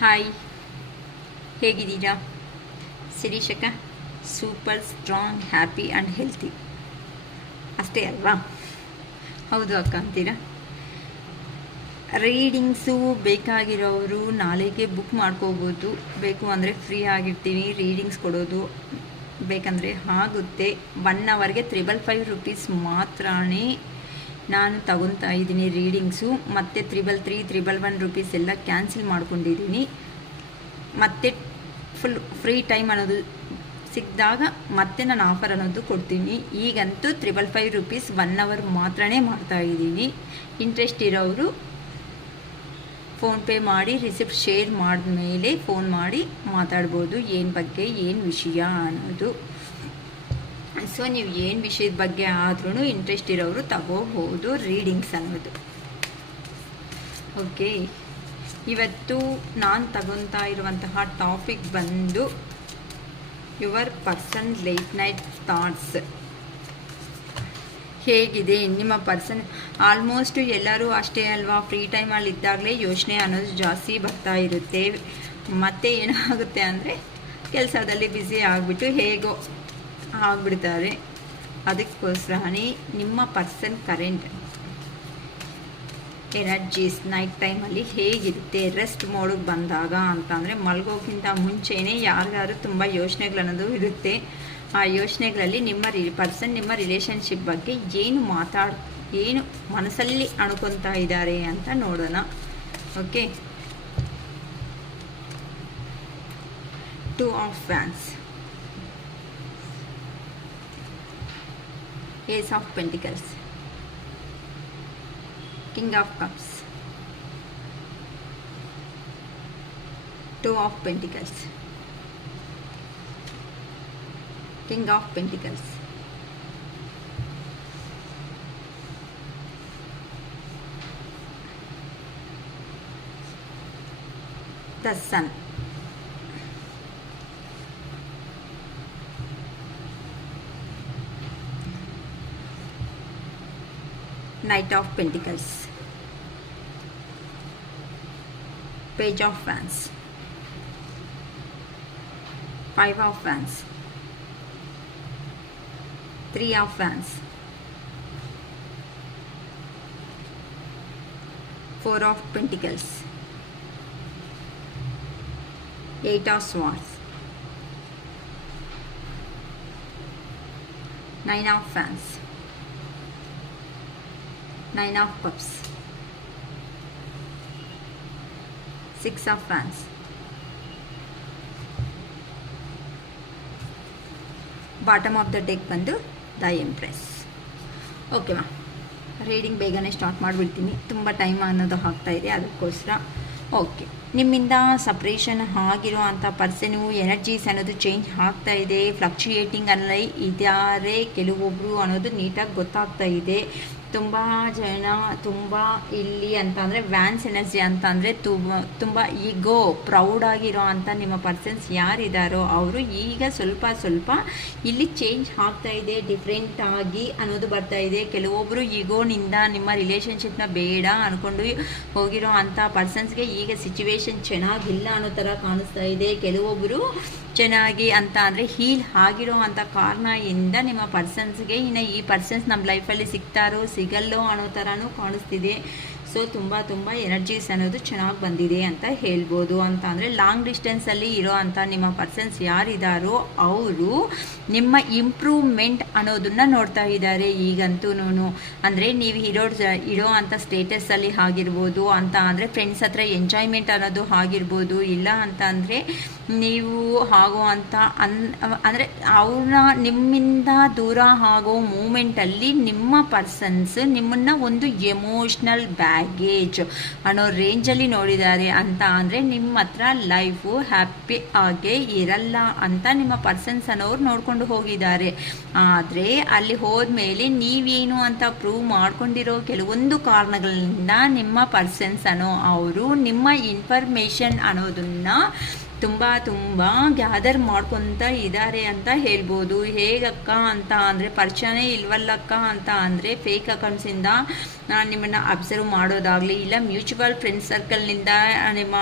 Hi, ಹೇಗಿದ್ದೀರಾ? ಶಿರೀಷಕ super strong, happy and healthy ಅಷ್ಟೇ ಅಲ್ವಾ? ಹೌದು ಅಕ್ಕ ಅಂತೀರಾ? ರೀಡಿಂಗ್ಸು ಬೇಕಾಗಿರೋರು ನಾಳೆಗೆ ಬುಕ್ ಮಾಡ್ಕೋಬೋದು. ಬೇಕು ಅಂದರೆ ಫ್ರೀ ಆಗಿರ್ತೀನಿ, ರೀಡಿಂಗ್ಸ್ ಕೊಡೋದು ಬೇಕಂದರೆ ಆಗುತ್ತೆ. 1 ಅವರ್ಗೆ 555 ರೂಪೀಸ್ ಮಾತ್ರ ನಾನು ತಗೊತಾ ಇದ್ದೀನಿ ರೀಡಿಂಗ್ಸು. ಮತ್ತು 333 ರೂಪೀಸ್ ಎಲ್ಲ ಕ್ಯಾನ್ಸಲ್ ಮಾಡ್ಕೊಂಡಿದ್ದೀನಿ. ಮತ್ತು ಫುಲ್ ಫ್ರೀ ಟೈಮ್ ಅನ್ನೋದು ಸಿಕ್ಕಿದಾಗ ಮತ್ತೆ ನಾನು ಆಫರ್ ಅನ್ನೋದು ಕೊಡ್ತೀನಿ. ಈಗಂತೂ 555 ರೂಪೀಸ್ 1 ಅವರ್ ಮಾತ್ರ ಮಾಡ್ತಾಯಿದ್ದೀನಿ. ಇಂಟ್ರೆಸ್ಟ್ ಇರೋರು ಫೋನ್ಪೇ ಮಾಡಿ ರಿಸಿಪ್ಟ್ ಶೇರ್ ಮಾಡಿದ್ಮೇಲೆ ಫೋನ್ ಮಾಡಿ ಮಾತಾಡ್ಬೋದು, ಏನು ಬಗ್ಗೆ ಏನು ವಿಷಯ ಅನ್ನೋದು. ಸೊ ನೀವು ಏನು ವಿಷಯದ ಬಗ್ಗೆ ಆದ್ರೂ ಇಂಟ್ರೆಸ್ಟ್ ಇರೋರು ತಗೋಬೋದು ರೀಡಿಂಗ್ಸ್ ಅನ್ನೋದು. ಓಕೆ, ಇವತ್ತು ನಾನು ತಗೊತಾ ಇರುವಂತಹ ಟಾಪಿಕ್ ಬಂದು your person late night thoughts. ಹೇಗಿದೆ ನಿಮ್ಮ ಪರ್ಸನ್? ಆಲ್ಮೋಸ್ಟ್ ಎಲ್ಲರೂ ಅಷ್ಟೇ ಅಲ್ವಾ, ಫ್ರೀ ಟೈಮಲ್ಲಿ ಇದ್ದಾಗಲೇ ಯೋಚನೆ ಅನ್ನೋದು ಜಾಸ್ತಿ ಬರ್ತಾ ಇರುತ್ತೆ. ಮತ್ತು ಏನಾಗುತ್ತೆ ಅಂದರೆ ಕೆಲಸದಲ್ಲಿ ಬ್ಯುಸಿ ಆಗಿಬಿಟ್ಟು ಹೇಗೋ ಆಗಿಬಿಡ್ತಾರೆ. ಅದಕ್ಕೋಸ್ಕರನೇ ನಿಮ್ಮ ಪರ್ಸನ್ ಕರೆಂಟ್ ಎನರ್ಜೀಸ್ ನೈಟ್ ಟೈಮಲ್ಲಿ ಹೇಗಿರುತ್ತೆ, ರೆಸ್ಟ್ ಮೋಡಿಗೆ ಬಂದಾಗ ಅಂತಂದರೆ ಮಲಗೋಕ್ಕಿಂತ ಮುಂಚೆನೇ ಯಾರಿಗಾದ್ರೂ ತುಂಬ ಯೋಚನೆಗಳನ್ನೋದು ಇರುತ್ತೆ. ಆ ಯೋಚನೆಗಳಲ್ಲಿ ನಿಮ್ಮ ಪರ್ಸನ್ ನಿಮ್ಮ ರಿಲೇಷನ್ಶಿಪ್ ಬಗ್ಗೆ ಏನು ಮನಸ್ಸಲ್ಲಿ ಅನ್ಕೊತಾ ಇದ್ದಾರೆ ಅಂತ ನೋಡೋಣ. Okay, 2 of wands, Ace of Pentacles, King of Cups, 2 of Pentacles, King of Pentacles, the Sun, Knight of Pentacles, Page of Wands, 5 of Wands, 3 of Wands, 4 of Pentacles, 8 of Swords, 9 of Wands, 9 of Cups, 6 of Wands. Bottom of the deck ಬಂದು the empress. Okay ಮಾ, reading ಬೇಗನೆ start ಮಾಡಿಬಿಡ್ತೀನಿ, ತುಂಬ time ಅನ್ನೋದು ಆಗ್ತಾ ಇದೆ ಅದಕ್ಕೋಸ್ಕರ. Okay, ನಿಮ್ಮಿಂದ ಸಪ್ರೇಷನ್ ಆಗಿರೋ ಅಂಥ ಪರ್ಸನು ಎನರ್ಜೀಸ್ ಅನ್ನೋದು ಚೇಂಜ್ ಆಗ್ತಾ ಇದೆ, ಫ್ಲಕ್ಚುಯೇಟಿಂಗ್ ಅಲ್ಲಿ ಇದ್ದಾರೆ ಕೆಲವೊಬ್ಬರು ಅನ್ನೋದು ನೀಟಾಗಿ ಗೊತ್ತಾಗ್ತಾ ಇದೆ. ತುಂಬ ಜನ ತುಂಬ ಇಲ್ಲಿ ಅಂತ ಅಂದರೆ ವ್ಯಾನ್ಸ್ ಎನರ್ಜಿ ಅಂತ ಅಂದರೆ ತುಂಬ ಈಗೋ ಪ್ರೌಡ್ ಆಗಿರೋ ಅಂಥ ನಿಮ್ಮ ಪರ್ಸನ್ಸ್ ಯಾರಿದ್ದಾರೋ ಅವರು ಈಗ ಸ್ವಲ್ಪ ಇಲ್ಲಿ ಚೇಂಜ್ ಆಗ್ತಾ ಇದೆ, ಡಿಫ್ರೆಂಟ್ ಆಗಿ ಅನ್ನೋದು ಬರ್ತಾ ಇದೆ. ಕೆಲವೊಬ್ಬರು ಈಗೋನಿಂದ ನಿಮ್ಮ ರಿಲೇಷನ್ಶಿಪ್ನ ಬೇಡ ಅಂದ್ಕೊಂಡು ಹೋಗಿರೋ ಅಂಥ ಪರ್ಸನ್ಸ್ಗೆ ಈಗ ಸಿಚುವೇಶನ್ ಚೆನ್ನಾಗಿಲ್ಲ ಅನ್ನೋ ಥರ ಕಾಣಿಸ್ತಾ ಇದೆ. ಕೆಲವೊಬ್ಬರು ಚೆನ್ನಾಗಿ ಅಂತ ಅಂದರೆ ಹೀಲ್ ಆಗಿರೋ ಅಂಥ ಕಾರಣದಿಂದ ನಿಮ್ಮ ಪರ್ಸನ್ಸ್ಗೆ ಇನ್ನು ಈ ಪರ್ಸನ್ಸ್ ನಮ್ಮ ಲೈಫಲ್ಲಿ ಸಿಗ್ತಾರೋ ಸಿಗಲ್ಲೋ ಅನ್ನೋ ಥರನೂ ಕಾಣಿಸ್ತಿದೆ. ಸೊ ತುಂಬ ಎನರ್ಜೀಸ್ ಅನ್ನೋದು ಚೆನ್ನಾಗಿ ಬಂದಿದೆ ಅಂತ ಹೇಳ್ಬೋದು. ಅಂತ ಅಂದರೆ ಲಾಂಗ್ ಡಿಸ್ಟೆನ್ಸಲ್ಲಿ ಇರೋ ಅಂಥ ನಿಮ್ಮ ಪರ್ಸನ್ಸ್ ಯಾರಿದ್ದಾರೋ ಅವರು ನಿಮ್ಮ ಇಂಪ್ರೂವ್ಮೆಂಟ್ ಅನ್ನೋದನ್ನು ನೋಡ್ತಾ ಇದ್ದಾರೆ ಈಗಂತೂ. ಅಂದರೆ ನೀವು ಇರೋ ಅಂಥ ಸ್ಟೇಟಸ್ಸಲ್ಲಿ ಆಗಿರ್ಬೋದು, ಅಂತ ಅಂದರೆ ಫ್ರೆಂಡ್ಸ್ ಹತ್ರ ಎಂಜಾಯ್ಮೆಂಟ್ ಅನ್ನೋದು ಆಗಿರ್ಬೋದು, ಇಲ್ಲ ಅಂತ ಅಂದರೆ ನೀವು ಆಗೋ ಅಂಥ ಅಂದರೆ ಅವ್ರನ್ನ ನಿಮ್ಮಿಂದ ದೂರ ಆಗೋ ಮೂಮೆಂಟಲ್ಲಿ ನಿಮ್ಮ ಪರ್ಸನ್ಸ್ ನಿಮ್ಮನ್ನು ಒಂದು ಎಮೋಷ್ನಲ್ ಬ್ಯಾಗೇಜ್ ಅನ್ನೋ ರೇಂಜಲ್ಲಿ ನೋಡಿದ್ದಾರೆ. ಅಂತ ಅಂದರೆ ನಿಮ್ಮ ಹತ್ರ ಲೈಫು ಹ್ಯಾಪಿ ಆಗೇ ಇರಲ್ಲ ಅಂತ ನಿಮ್ಮ ಪರ್ಸನ್ಸ್ ಅನ್ನೋರು ನೋಡ್ಕೊಂಡು ಹೋಗಿದ್ದಾರೆ. ಆದರೆ ಅಲ್ಲಿ ಹೋದ್ಮೇಲೆ ನೀವೇನು ಅಂತ ಪ್ರೂವ್ ಮಾಡ್ಕೊಂಡಿರೋ ಕೆಲವೊಂದು ಕಾರಣಗಳಿಂದ ನಿಮ್ಮ ಪರ್ಸನ್ಸ್ ಅನ್ನೋ ಅವರು ನಿಮ್ಮ ಇನ್ಫಾರ್ಮೇಷನ್ ಅನ್ನೋದನ್ನು ತುಂಬ ಗ್ಯಾದರ್ ಮಾಡ್ಕೊತ ಇದ್ದಾರೆ ಅಂತ ಹೇಳ್ಬೋದು. ಹೇಗಕ್ಕ ಅಂತ ಅಂದರೆ ಪರಿಚಯನೇ ಇಲ್ವಲ್ಲಕ್ಕ ಅಂತ ಅಂದರೆ ಫೇಕ್ ಅಕೌಂಟ್ಸಿಂದ ನಿಮ್ಮನ್ನು ಅಬ್ಸರ್ವ್ ಮಾಡೋದಾಗಲಿ, ಇಲ್ಲ ಮ್ಯೂಚುವಲ್ ಫ್ರೆಂಡ್ ಸರ್ಕಲ್ನಿಂದ ನಿಮ್ಮ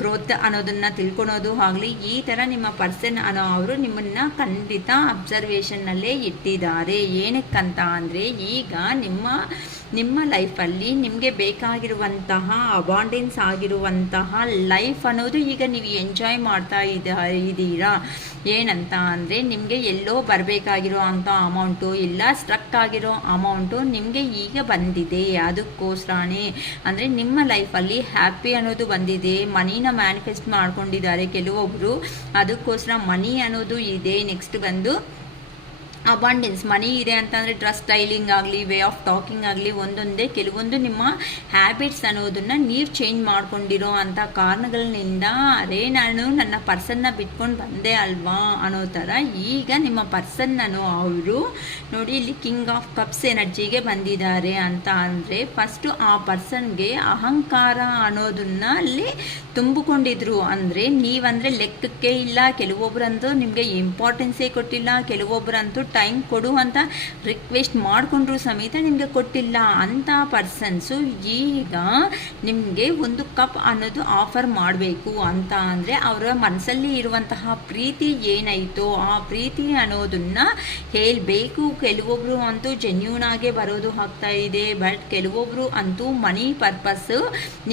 ಗ್ರೋತ್ ಅನ್ನೋದನ್ನು ತಿಳ್ಕೊಳೋದು ಆಗಲಿ, ಈ ಥರ ನಿಮ್ಮ ಪರ್ಸನ್ ಅನ್ನೋ ಅವರು ನಿಮ್ಮನ್ನು ಖಂಡಿತ ಅಬ್ಸರ್ವೇಷನ್ನಲ್ಲೇ ಇಟ್ಟಿದ್ದಾರೆ. ಏನಕ್ಕಂತ ಅಂದರೆ ಈಗ ನಿಮ್ಮ ಲೈಫಲ್ಲಿ ನಿಮಗೆ ಬೇಕಾಗಿರುವಂತಹ ಅಬಾಂಡೆನ್ಸ್ ಆಗಿರುವಂತಹ ಲೈಫ್ ಅನ್ನೋದು ಈಗ ನೀವು ಎಂಜಾಯ್ ಮಾಡ್ತಾ ಇದ್ದೀರಾ. ಏನಂತ ಅಂದರೆ ನಿಮಗೆ ಎಲ್ಲೋ ಬರಬೇಕಾಗಿರೋ ಅಂಥ ಅಮೌಂಟು, ಇಲ್ಲ ಸ್ಟ್ರಕ್ ಆಗಿರೋ ಅಮೌಂಟು ನಿಮಗೆ ಈಗ ಬಂದಿದೆ. ಅದಕ್ಕೋಸ್ಕರನೇ ಅಂದರೆ ನಿಮ್ಮ ಲೈಫಲ್ಲಿ ಹ್ಯಾಪಿ ಅನ್ನೋದು ಬಂದಿದೆ. ಮನಿನ ಮ್ಯಾನಿಫೆಸ್ಟ್ ಮಾಡ್ಕೊಂಡಿದ್ದಾರೆ ಕೆಲವೊಬ್ಬರು, ಅದಕ್ಕೋಸ್ಕರ ಮನಿ ಅನ್ನೋದು ಇದೆ. ನೆಕ್ಸ್ಟ್ ಬಂದು ಅಬಾಂಡೆನ್ಸ್ ಮನಿ ಇದೆ ಅಂತಂದರೆ ಡ್ರೆಸ್ ಸ್ಟೈಲಿಂಗ್ ಆಗಲಿ, ವೇ ಆಫ್ ಟಾಕಿಂಗ್ ಆಗಲಿ, ಒಂದೊಂದೇ ಕೆಲವೊಂದು ನಿಮ್ಮ ಹ್ಯಾಬಿಟ್ಸ್ ಅನ್ನೋದನ್ನು ನೀವು ಚೇಂಜ್ ಮಾಡ್ಕೊಂಡಿರೋ ಅಂಥ ಕಾರಣಗಳಿಂದ ಅರೆ ನಾನು ನನ್ನ ಪರ್ಸನ್ನ ಬಿಟ್ಕೊಂಡು ಬಂದೆ ಅಲ್ವಾ ಅನ್ನೋ ಥರ ಈಗ ನಿಮ್ಮ ಪರ್ಸನ್ನನು ಅವರು ನೋಡಿ ಇಲ್ಲಿ ಕಿಂಗ್ ಆಫ್ ಕಪ್ಸ್ ಎನರ್ಜಿಗೆ ಬಂದಿದ್ದಾರೆ. ಅಂತ ಅಂದರೆ ಫಸ್ಟು ಆ ಪರ್ಸನ್ಗೆ ಅಹಂಕಾರ ಅನ್ನೋದನ್ನ ಅಲ್ಲಿ ತುಂಬಿಕೊಂಡಿದ್ರು. ಅಂದರೆ ನೀವಂದರೆ ಲೆಕ್ಕಕ್ಕೆ ಇಲ್ಲ, ಕೆಲವೊಬ್ಬರಂತೂ ನಿಮಗೆ ಇಂಪಾರ್ಟೆನ್ಸೇ ಕೊಟ್ಟಿಲ್ಲ, ಕೆಲವೊಬ್ಬರಂತೂ ಟೈಮ್ ಕೊಡು ಅಂತ ರಿಕ್ವೆಸ್ಟ್ ಮಾಡಿಕೊಂಡ್ರು ಸಮೇತ ನಿಮಗೆ ಕೊಟ್ಟಿಲ್ಲ. ಅಂಥ ಪರ್ಸನ್ಸು ಈಗ ನಿಮಗೆ ಒಂದು ಕಪ್ ಅನ್ನೋದು ಆಫರ್ ಮಾಡಬೇಕು ಅಂತ ಅಂದರೆ ಅವರ ಮನಸ್ಸಲ್ಲಿ ಇರುವಂತಹ ಪ್ರೀತಿ ಏನಾಯಿತೋ ಆ ಪ್ರೀತಿ ಅನ್ನೋದನ್ನು ಹೇಳಬೇಕು. ಕೆಲವೊಬ್ಬರು ಅಂತೂ ಜೆನ್ಯೂನ್ ಆಗೇ ಬರೋದು ಆಗ್ತಾ ಇದೆ, ಬಟ್ ಕೆಲವೊಬ್ಬರು ಅಂತೂ ಮನಿ ಪರ್ಪಸ್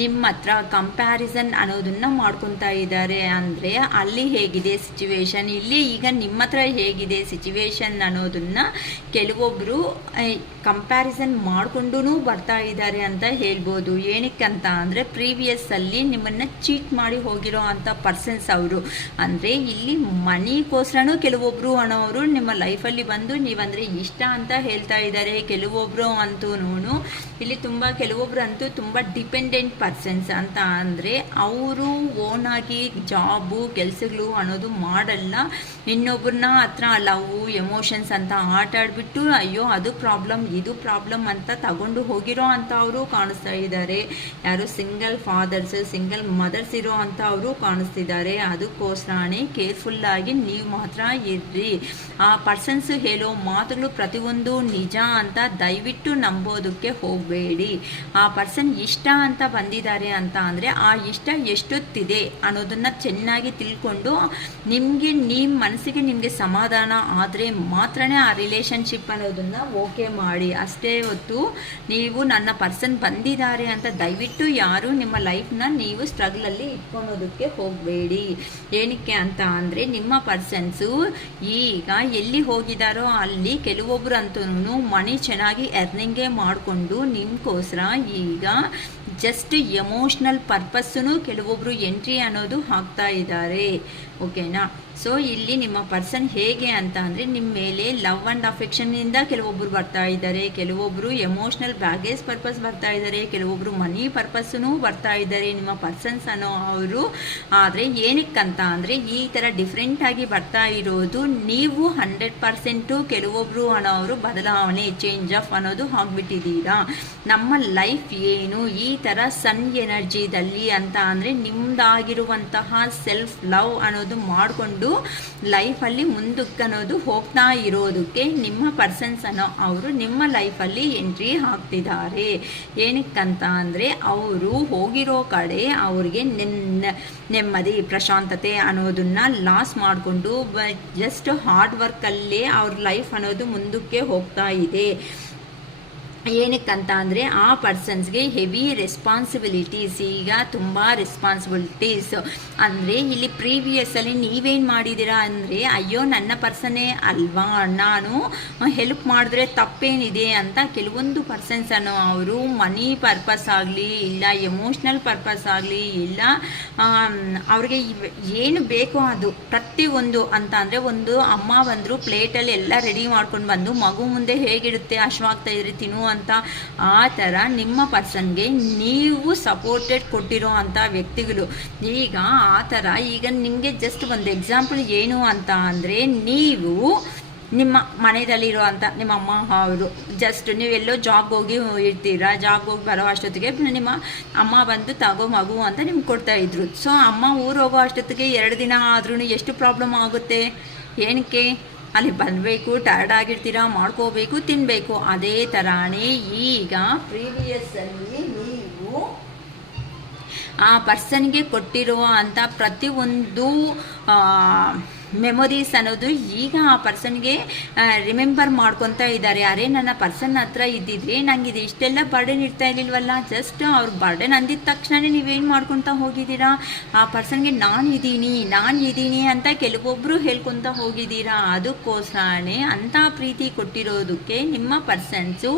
ನಿಮ್ಮ ಹತ್ರ ಕಂಪ್ಯಾರಿಸನ್ ಅನ್ನೋದನ್ನು ಮಾಡ್ಕೊತಾ ಇದ್ದಾರೆ. ಅಂದರೆ ಅಲ್ಲಿ ಹೇಗಿದೆ ಸಿಚುವೇಶನ್, ಇಲ್ಲಿ ಈಗ ನಿಮ್ಮ ಹತ್ರ ಹೇಗಿದೆ ಸಿಚುವೇಶನ್ ಅನ್ನೋದನ್ನ ಕೆಲವೊಬ್ಬರು ಕಂಪ್ಯಾರಿಸನ್ ಮಾಡಿಕೊಂಡು ಬರ್ತಾ ಇದ್ದಾರೆ ಅಂತ ಹೇಳ್ಬೋದು. ಏನಕ್ಕಂತ ಅಂದರೆ ಪ್ರೀವಿಯಸ್ ಅಲ್ಲಿ ನಿಮ್ಮನ್ನು ಚೀಟ್ ಮಾಡಿ ಹೋಗಿರೋ ಅಂಥ ಪರ್ಸನ್ಸ್ ಅವರು. ಅಂದರೆ ಇಲ್ಲಿ ಮನಿಗೋಸ್ಕರನೂ ಕೆಲವೊಬ್ಬರು ಅನ್ನೋರು ನಿಮ್ಮ ಲೈಫಲ್ಲಿ ಬಂದು ನೀವಂದರೆ ಇಷ್ಟ ಅಂತ ಹೇಳ್ತಾ ಇದ್ದಾರೆ. ಕೆಲವೊಬ್ಬರು ಅಂತೂ ಇಲ್ಲಿ ಕೆಲವೊಬ್ರು ಅಂತೂ ತುಂಬ ಡಿಪೆಂಡೆಂಟ್ ಪರ್ಸನ್ಸ್. ಅಂತ ಅಂದರೆ ಅವರು ಓನಾಗಿ ಜಾಬು ಕೆಲಸಗಳು ಅನ್ನೋದು ಮಾಡಲ್ಲ, ಇನ್ನೊಬ್ಬರನ್ನ ಹತ್ರ ಲವ್ ಎಮೋಷನ್ಸ್ ಅಂತ ಆಟ ಆಡ್ಬಿಟ್ಟು ಅಯ್ಯೋ ಅದು ಪ್ರಾಬ್ಲಮ್ ಇದು ಪ್ರಾಬ್ಲಮ್ ಅಂತ ತಗೊಂಡು ಹೋಗಿರೋ ಅಂತ ಅವರು ಕಾಣಿಸ್ತಾ ಇದ್ದಾರೆ. ಯಾರು ಸಿಂಗಲ್ ಫಾದರ್ಸ್ ಸಿಂಗಲ್ ಮದರ್ಸ್ ಇರೋ ಅಂತ ಅವರು ಕಾಣಿಸ್ತಿದ್ದಾರೆ. ಅದಕ್ಕೋಸ್ಕರನೇ ಕೇರ್ಫುಲ್ಲಾಗಿ ನೀವು ಮಾತ್ರ ಇರ್ರಿ. ಆ ಪರ್ಸನ್ಸ್ ಹೇಳೋ ಮಾತುಗಳು ಪ್ರತಿಯೊಂದು ನಿಜ ಅಂತ ದಯವಿಟ್ಟು ನಂಬೋದಕ್ಕೆ ಹೋಗಬೇಡಿ. ಆ ಪರ್ಸನ್ ಇಷ್ಟ ಅಂತ ಬಂದಿದ್ದಾರೆ ಅಂತ ಅಂದರೆ ಆ ಇಷ್ಟ ಎಷ್ಟೊತ್ತಿದೆ ಅನ್ನೋದನ್ನು ಚೆನ್ನಾಗಿ ತಿಳ್ಕೊಂಡು ನಿಮಗೆ ನಿಮ್ಮ ಮನಸ್ಸಿಗೆ ನಿಮಗೆ ಸಮಾಧಾನ ಆದರೆ ಮಾತ್ರನೇ ಆ ರಿಲೇಷನ್ಶಿಪ್ ಅನ್ನೋದನ್ನು ಓಕೆ ಮಾಡಿ. ಅಷ್ಟೇ ಹೊತ್ತು ನೀವು ನನ್ನ ಪರ್ಸನ್ ಬಂದಿದ್ದಾರೆ ಅಂತ ದಯವಿಟ್ಟು ಯಾರು ನಿಮ್ಮ ಲೈಫ್ನ ನೀವು ಸ್ಟ್ರಗಲಲ್ಲಿ ಇಟ್ಕೊಳೋದಕ್ಕೆ ಹೋಗಬೇಡಿ. ಏನಕ್ಕೆ ಅಂತ ಅಂದರೆ ನಿಮ್ಮ ಪರ್ಸನ್ಸು ಈಗ ಎಲ್ಲಿ ಹೋಗಿದ್ದಾರೋ ಅಲ್ಲಿ ಕೆಲವೊಬ್ರು ಅಂತೂ ಮನಿ ಚೆನ್ನಾಗಿ ಎರ್ನಿಂಗೇ ಮಾಡಿಕೊಂಡು ನಿಮ್ಗೋಸ್ಕರ ಈಗ ಜಸ್ಟ್ ಎಮೋಷ್ನಲ್ ಪರ್ಪಸ್ಸೂ ಕೆಲವೊಬ್ಬರು ಎಂಟ್ರಿ ಅನ್ನೋದು ಹಾಕ್ತಾ ಇದ್ದಾರೆ. ಓಕೆನಾ? ಸೊ ಇಲ್ಲಿ ನಿಮ್ಮ ಪರ್ಸನ್ ಹೇಗೆ ಅಂತ ಅಂದರೆ ನಿಮ್ಮ ಮೇಲೆ ಲವ್ ಆ್ಯಂಡ್ ಅಫೆಕ್ಷನ್ನಿಂದ ಕೆಲವೊಬ್ಬರು ಬರ್ತಾ ಇದ್ದಾರೆ, ಕೆಲವೊಬ್ಬರು ಎಮೋಷ್ನಲ್ ಬ್ಯಾಗೇಜ್ ಪರ್ಪಸ್ ಬರ್ತಾ ಇದ್ದಾರೆ, ಕೆಲವೊಬ್ಬರು ಮನಿ ಪರ್ಪಸ್ಸೂ ಬರ್ತಾ ಇದ್ದಾರೆ ನಿಮ್ಮ ಪರ್ಸನ್ಸ್ ಅನ್ನೋ ಅವರು. ಆದರೆ ಏನಕ್ಕಂತ ಅಂದರೆ ಈ ಥರ ಡಿಫ್ರೆಂಟಾಗಿ ಬರ್ತಾ ಇರೋದು ನೀವು 100% ಕೆಲವೊಬ್ಬರು ಅನ್ನೋರು ಬದಲಾವಣೆ ಚೇಂಜ್ ಆಫ್ ಅನ್ನೋದು ಆಗಿಬಿಟ್ಟಿದ್ದೀರಾ. ನಮ್ಮ ಲೈಫ್ ಏನು ಈ ಥರ ಸನ್ ಎನರ್ಜಿದಲ್ಲಿ ಅಂತ ಅಂದರೆ ನಿಮ್ಮದಾಗಿರುವಂತಹ ಸೆಲ್ಫ್ ಲವ್ ಅನ್ನೋದು ಮಾಡಿಕೊಂಡು ಲೈಫಲ್ಲಿ ಮುಂದಕ್ಕೆ ಅನ್ನೋದು ಹೋಗ್ತಾ ಇರೋದಕ್ಕೆ ನಿಮ್ಮ ಪರ್ಸನ್ಸ್ ಅನ್ನೋ ಅವರು ನಿಮ್ಮ ಲೈಫಲ್ಲಿ ಎಂಟ್ರಿ ಆಗ್ತಿದ್ದಾರೆ. ಏನಕ್ಕಂತ ಅಂದರೆ ಅವರು ಹೋಗಿರೋ ಕಡೆ ಅವ್ರಿಗೆ ನೆಮ್ಮದಿ ಪ್ರಶಾಂತತೆ ಅನ್ನೋದನ್ನ ಲಾಸ್ ಮಾಡಿಕೊಂಡು ಜಸ್ಟ್ ಹಾರ್ಡ್ ವರ್ಕಲ್ಲೇ ಅವ್ರ ಲೈಫ್ ಅನ್ನೋದು ಮುಂದಕ್ಕೆ ಹೋಗ್ತಾ ಇದೆ. ಏನಕ್ಕಂತ ಅಂದರೆ ಆ ಪರ್ಸನ್ಸ್ಗೆ ಹೆವಿ ರೆಸ್ಪಾನ್ಸಿಬಿಲಿಟೀಸ್, ಈಗ ತುಂಬ ರೆಸ್ಪಾನ್ಸಿಬಿಲಿಟೀಸ್. ಅಂದರೆ ಇಲ್ಲಿ ಪ್ರೀವಿಯಸ್ಸಲ್ಲಿ ನೀವೇನು ಮಾಡಿದ್ದೀರಾ ಅಂದರೆ ಅಯ್ಯೋ ನನ್ನ ಪರ್ಸನ್ನೇ ಅಲ್ವಾ, ನಾನು ಹೆಲ್ಪ್ ಮಾಡಿದ್ರೆ ತಪ್ಪೇನಿದೆ ಅಂತ ಕೆಲವೊಂದು ಪರ್ಸನ್ಸ್ ಅನ್ನೋ ಅವರು ಮನಿ ಪರ್ಪಸ್ ಆಗಲಿ ಇಲ್ಲ ಎಮೋಷ್ನಲ್ ಪರ್ಪಸ್ ಆಗಲಿ ಇಲ್ಲ ಅವ್ರಿಗೆ ಏನು ಬೇಕೋ ಅದು ಪ್ರತಿಯೊಂದು ಅಂತ ಅಂದರೆ ಒಂದು ಅಮ್ಮ ಬಂದರು ಪ್ಲೇಟಲ್ಲಿ ಎಲ್ಲ ರೆಡಿ ಮಾಡ್ಕೊಂಡು ಬಂದು ಮಗು ಮುಂದೆ ಹೇಗಿರುತ್ತೆ ಹಶ್ವಾಗ್ತಾ ಇದ್ರಿ ತಿನ್ನು ಅಂತ ಆ ಥರ ನಿಮ್ಮ ಪರ್ಸನ್ಗೆ ನೀವು ಸಪೋರ್ಟೆಡ್ ಕೊಟ್ಟಿರೋ ಅಂಥ ವ್ಯಕ್ತಿಗಳು. ಈಗ ಆ ಥರ ಈಗ ನಿಮಗೆ ಜಸ್ಟ್ ಒಂದು ಎಕ್ಸಾಂಪಲ್ ಏನು ಅಂತ ಅಂದರೆ ನೀವು ನಿಮ್ಮ ಮನೆಯಲ್ಲಿರೋ ಅಂತ ನಿಮ್ಮ ಅಮ್ಮ ಅವರು ಜಸ್ಟ್ ನೀವೆಲ್ಲೋ ಜಾಬ್ಗೆ ಹೋಗಿ ಇರ್ತೀರಾ, ಜಾಬ್ಗೆ ಹೋಗಿ ಬರೋ ಅಷ್ಟೊತ್ತಿಗೆ ನಿಮ್ಮ ಅಮ್ಮ ಬಂದು ತಗೋ ಮಗು ಅಂತ ನಿಮ್ಗೆ ಕೊಡ್ತಾಯಿದ್ರು. ಸೊ ಅಮ್ಮ ಊರು ಹೋಗೋ ಅಷ್ಟೊತ್ತಿಗೆ 2 ದಿನ ಆದ್ರೂ ಎಷ್ಟು ಪ್ರಾಬ್ಲಮ್ ಆಗುತ್ತೆ. ಏನಕ್ಕೆ? ಅಲ್ಲಿ ಬರಬೇಕು, ಟಯರ್ಡ್ ಆಗಿರ್ತೀರಾ, ಮಾಡ್ಕೋಬೇಕು, ತಿನ್ನಬೇಕು. ಅದೇ ಥರನೇ ಈಗ ಪ್ರೀವಿಯಸ್ಸಲ್ಲಿ ನೀವು ಆ ಪರ್ಸನ್ಗೆ ಕೊಟ್ಟಿರುವ ಅಂಥ ಪ್ರತಿಯೊಂದು ಮೆಮೊರೀಸ್ ಅನ್ನೋದು ಈಗ ಆ ಪರ್ಸನ್ಗೆ ರಿಮೆಂಬರ್ ಮಾಡ್ಕೊತಾ ಇದ್ದಾರೆ. ಅರೆ ನನ್ನ ಪರ್ಸನ್ ಹತ್ರ ಇದ್ದಿದ್ರೆ ನಂಗೆ ಇದು ಇಷ್ಟೆಲ್ಲ ಬರ್ಡನ್ ಇರ್ತಾ ಇರಲಿಲ್ವಲ್ಲ. ಜಸ್ಟ್ ಅವ್ರ ಬರ್ಡನ್ ಅಂದಿದ ತಕ್ಷಣವೇ ನೀವೇನು ಮಾಡ್ಕೊತಾ ಹೋಗಿದ್ದೀರಾ, ಆ ಪರ್ಸನ್ಗೆ ನಾನು ಇದ್ದೀನಿ ಅಂತ ಕೆಲವೊಬ್ಬರು ಹೇಳ್ಕೊತಾ ಹೋಗಿದ್ದೀರಾ. ಅದಕ್ಕೋಸ್ಕರನೇ ಅಂಥ ಪ್ರೀತಿ ಕೊಟ್ಟಿರೋದಕ್ಕೆ ನಿಮ್ಮ ಪರ್ಸನ್ಸು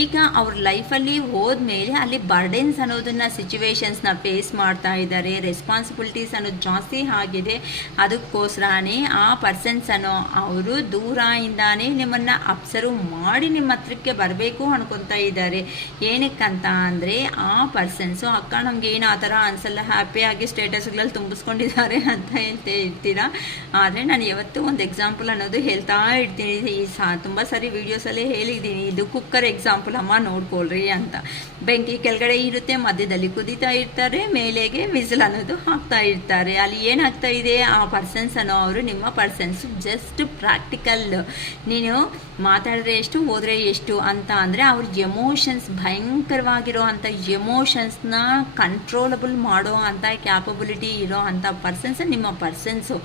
ಈಗ ಅವ್ರ ಲೈಫಲ್ಲಿ ಹೋದ್ಮೇಲೆ ಅಲ್ಲಿ ಬರ್ಡನ್ಸ್ ಅನ್ನೋದನ್ನು ಸಿಚುವೇಶನ್ಸ್ನ ಫೇಸ್ ಮಾಡ್ತಾ ಇದ್ದಾರೆ. ರೆಸ್ಪಾನ್ಸಿಬಿಲಿಟೀಸ್ ಅನ್ನೋದು ಜಾಸ್ತಿ ಆಗಿದೆ. ಅದಕ್ಕೋಸ್ಕರ ಆ ಪರ್ಸನ್ಸ್ ಅನ್ನೋ ಅವರು ದೂರದಿಂದಾನೇ ನಿಮ್ಮನ್ನು ಅಬ್ಸರ್ವ್ ಮಾಡಿ ನಿಮ್ಮ ಹತ್ರಕ್ಕೆ ಬರಬೇಕು ಅನ್ಕೊತಾ ಇದ್ದಾರೆ. ಏನಕ್ಕಂತ ಅಂದರೆ ಆ ಪರ್ಸನ್ಸು ಅಕ್ಕ ನಮ್ಗೆ ಏನು ಆ ಥರ ಅನ್ಸಲ್ಲ, ಹ್ಯಾಪಿಯಾಗಿ ಸ್ಟೇಟಸ್ಗಳಲ್ಲಿ ತುಂಬಿಸ್ಕೊಂಡಿದ್ದಾರೆ ಅಂತ ಹೇಳ್ತಾ ಇರ್ತೀರಾ. ಆದರೆ ನಾನು ಯಾವತ್ತೂ ಒಂದು ಎಕ್ಸಾಂಪಲ್ ಅನ್ನೋದು ಹೇಳ್ತಾ ಇರ್ತೀನಿ. ತುಂಬ ಸರಿ ವೀಡಿಯೋಸಲ್ಲೇ ಹೇಳಿದ್ದೀನಿ, ಇದು ಕುಕ್ಕರ್ ಎಕ್ಸಾಂಪಲ್ ಅಮ್ಮ ನೋಡ್ಕೊಳ್ರಿ ಅಂತ. ಬೆಂಕಿ ಕೆಳಗಡೆ ಇರುತ್ತೆ, ಮಧ್ಯದಲ್ಲಿ ಕುದೀತಾ ಇರ್ತಾರೆ, ಮೇಲೆಗೆ ವಿಸಿಲ್ ಅನ್ನೋದು ಹಾಕ್ತಾ ಇರ್ತಾರೆ. ಅಲ್ಲಿ ಏನಾಗ್ತಾ ಇದೆ, ಆ ಪರ್ಸನ್ಸ್ ಅನ್ನೋ ಅವರು ನಿಮ್ಮ ಪರ್ಸನ್ಸ್ ಜಸ್ಟ್ ಪ್ರಾಕ್ಟಿಕಲ್. ನೀನು ಮಾತಾಡಿದ್ರೆ ಎಷ್ಟು ಹೋದರೆ ಎಷ್ಟು ಅಂತ ಅಂದರೆ ಅವ್ರ ಎಮೋಷನ್ಸ್ ಭಯಂಕರವಾಗಿರೋ ಅಂಥ ಎಮೋಷನ್ಸ್ನ ಕಂಟ್ರೋಲಬಲ್ ಮಾಡೋ ಅಂಥ ಕ್ಯಾಪಬಿಲಿಟಿ ಇರೋ ಅಂಥ ಪರ್ಸನ್ಸ್ ನಿಮ್ಮ ಪರ್ಸನ್ಸು.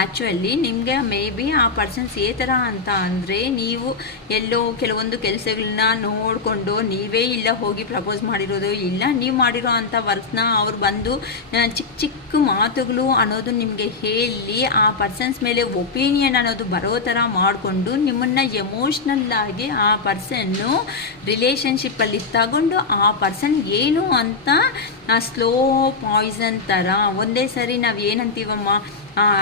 ಆ್ಯಕ್ಚುಲಿ ನಿಮಗೆ ಮೇ ಬಿ ಆ ಪರ್ಸನ್ಸ್ ಏ ಥರ ಅಂತ ಅಂದರೆ, ನೀವು ಎಲ್ಲೋ ಕೆಲವೊಂದು ಕೆಲಸಗಳನ್ನ ನೋಡಿಕೊಂಡು ನೀವೇ ಇಲ್ಲ ಹೋಗಿ ಪ್ರಪೋಸ್ ಮಾಡಿರೋದು, ಇಲ್ಲ ನೀವು ಮಾಡಿರೋ ಅಂಥ ವರ್ಕ್ನ ಅವ್ರು ಬಂದು ಚಿಕ್ಕ ಚಿಕ್ಕ ಮಾತುಗಳು ಅನ್ನೋದು ನಿಮಗೆ ಹೇಳಿ ಆ ಪರ್ಸನ್ಸ್ ಮೇಲೆ ಒಪಿನಿಯನ್ ಅನ್ನೋದು ಬರೋ ಥರ ಮಾಡಿಕೊಂಡು ನಿಮ್ಮನ್ನು ಎಮೋಷ್ನಲ್ ಆಗಿ ಆ ಪರ್ಸನ್ನು ರಿಲೇಷನ್ಶಿಪ್ಪಲ್ಲಿ ತಗೊಂಡು ಆ ಪರ್ಸನ್ ಏನು ಅಂತ ಸ್ಲೋ ಪಾಯ್ಸನ್ ಥರ ಒಂದೇ ಸರಿ ನಾವು ಏನಂತೀವಮ್ಮ,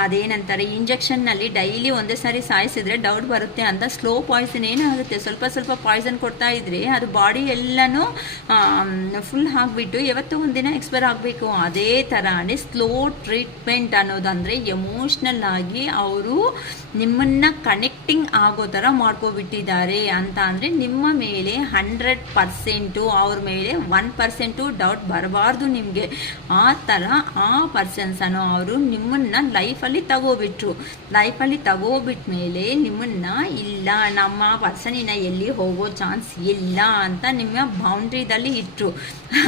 ಅದೇನಂತಾರೆ ಇಂಜೆಕ್ಷನ್ನಲ್ಲಿ ಡೈಲಿ ಒಂದೇ ಸಾರಿ ಸಾಯಿಸಿದ್ರೆ ಡೌಟ್ ಬರುತ್ತೆ ಅಂತ. ಸ್ಲೋ ಪಾಯ್ಸನ್ ಏನಾಗುತ್ತೆ, ಸ್ವಲ್ಪ ಸ್ವಲ್ಪ ಪಾಯ್ಸನ್ ಕೊಡ್ತಾ ಇದ್ರೆ ಅದು ಬಾಡಿ ಎಲ್ಲನೂ ಫುಲ್ ಆಗಿಬಿಟ್ಟು ಯಾವತ್ತೂ ಒಂದಿನ ಎಕ್ಸ್ಪೈರ್ ಆಗಬೇಕು. ಅದೇ ಥರನೇ ಸ್ಲೋ ಟ್ರೀಟ್ಮೆಂಟ್ ಅನ್ನೋದು ಅಂದರೆ ಎಮೋಷ್ನಲ್ ಆಗಿ ಅವರು ನಿಮ್ಮನ್ನು ಕನೆಕ್ಟಿಂಗ್ ಆಗೋ ಥರ ಮಾಡ್ಕೊಬಿಟ್ಟಿದ್ದಾರೆ ಅಂತ. ಅಂದರೆ ನಿಮ್ಮ ಮೇಲೆ 100%, ಅವ್ರ ಮೇಲೆ 1% ಡೌಟ್ ಬರಬಾರ್ದು ನಿಮಗೆ. ಆ ಥರ ಆ ಪರ್ಸನ್ಸ್ ಅನ್ನೋ ಅವರು ನಿಮ್ಮನ್ನು ಲೈಫಲ್ಲಿ ತಗೋಬಿಟ್ರು. ಲೈಫಲ್ಲಿ ತಗೋಬಿಟ್ಟ ಮೇಲೆ ನಿಮ್ಮನ್ನು ಇಲ್ಲ ನಮ್ಮ ಪರ್ಸನಿನ ಎಲ್ಲಿ ಹೋಗೋ ಚಾನ್ಸ್ ಇಲ್ಲ ಅಂತ ನಿಮ್ಮ ಬೌಂಡ್ರಿದಲ್ಲಿ ಇಟ್ಟರು.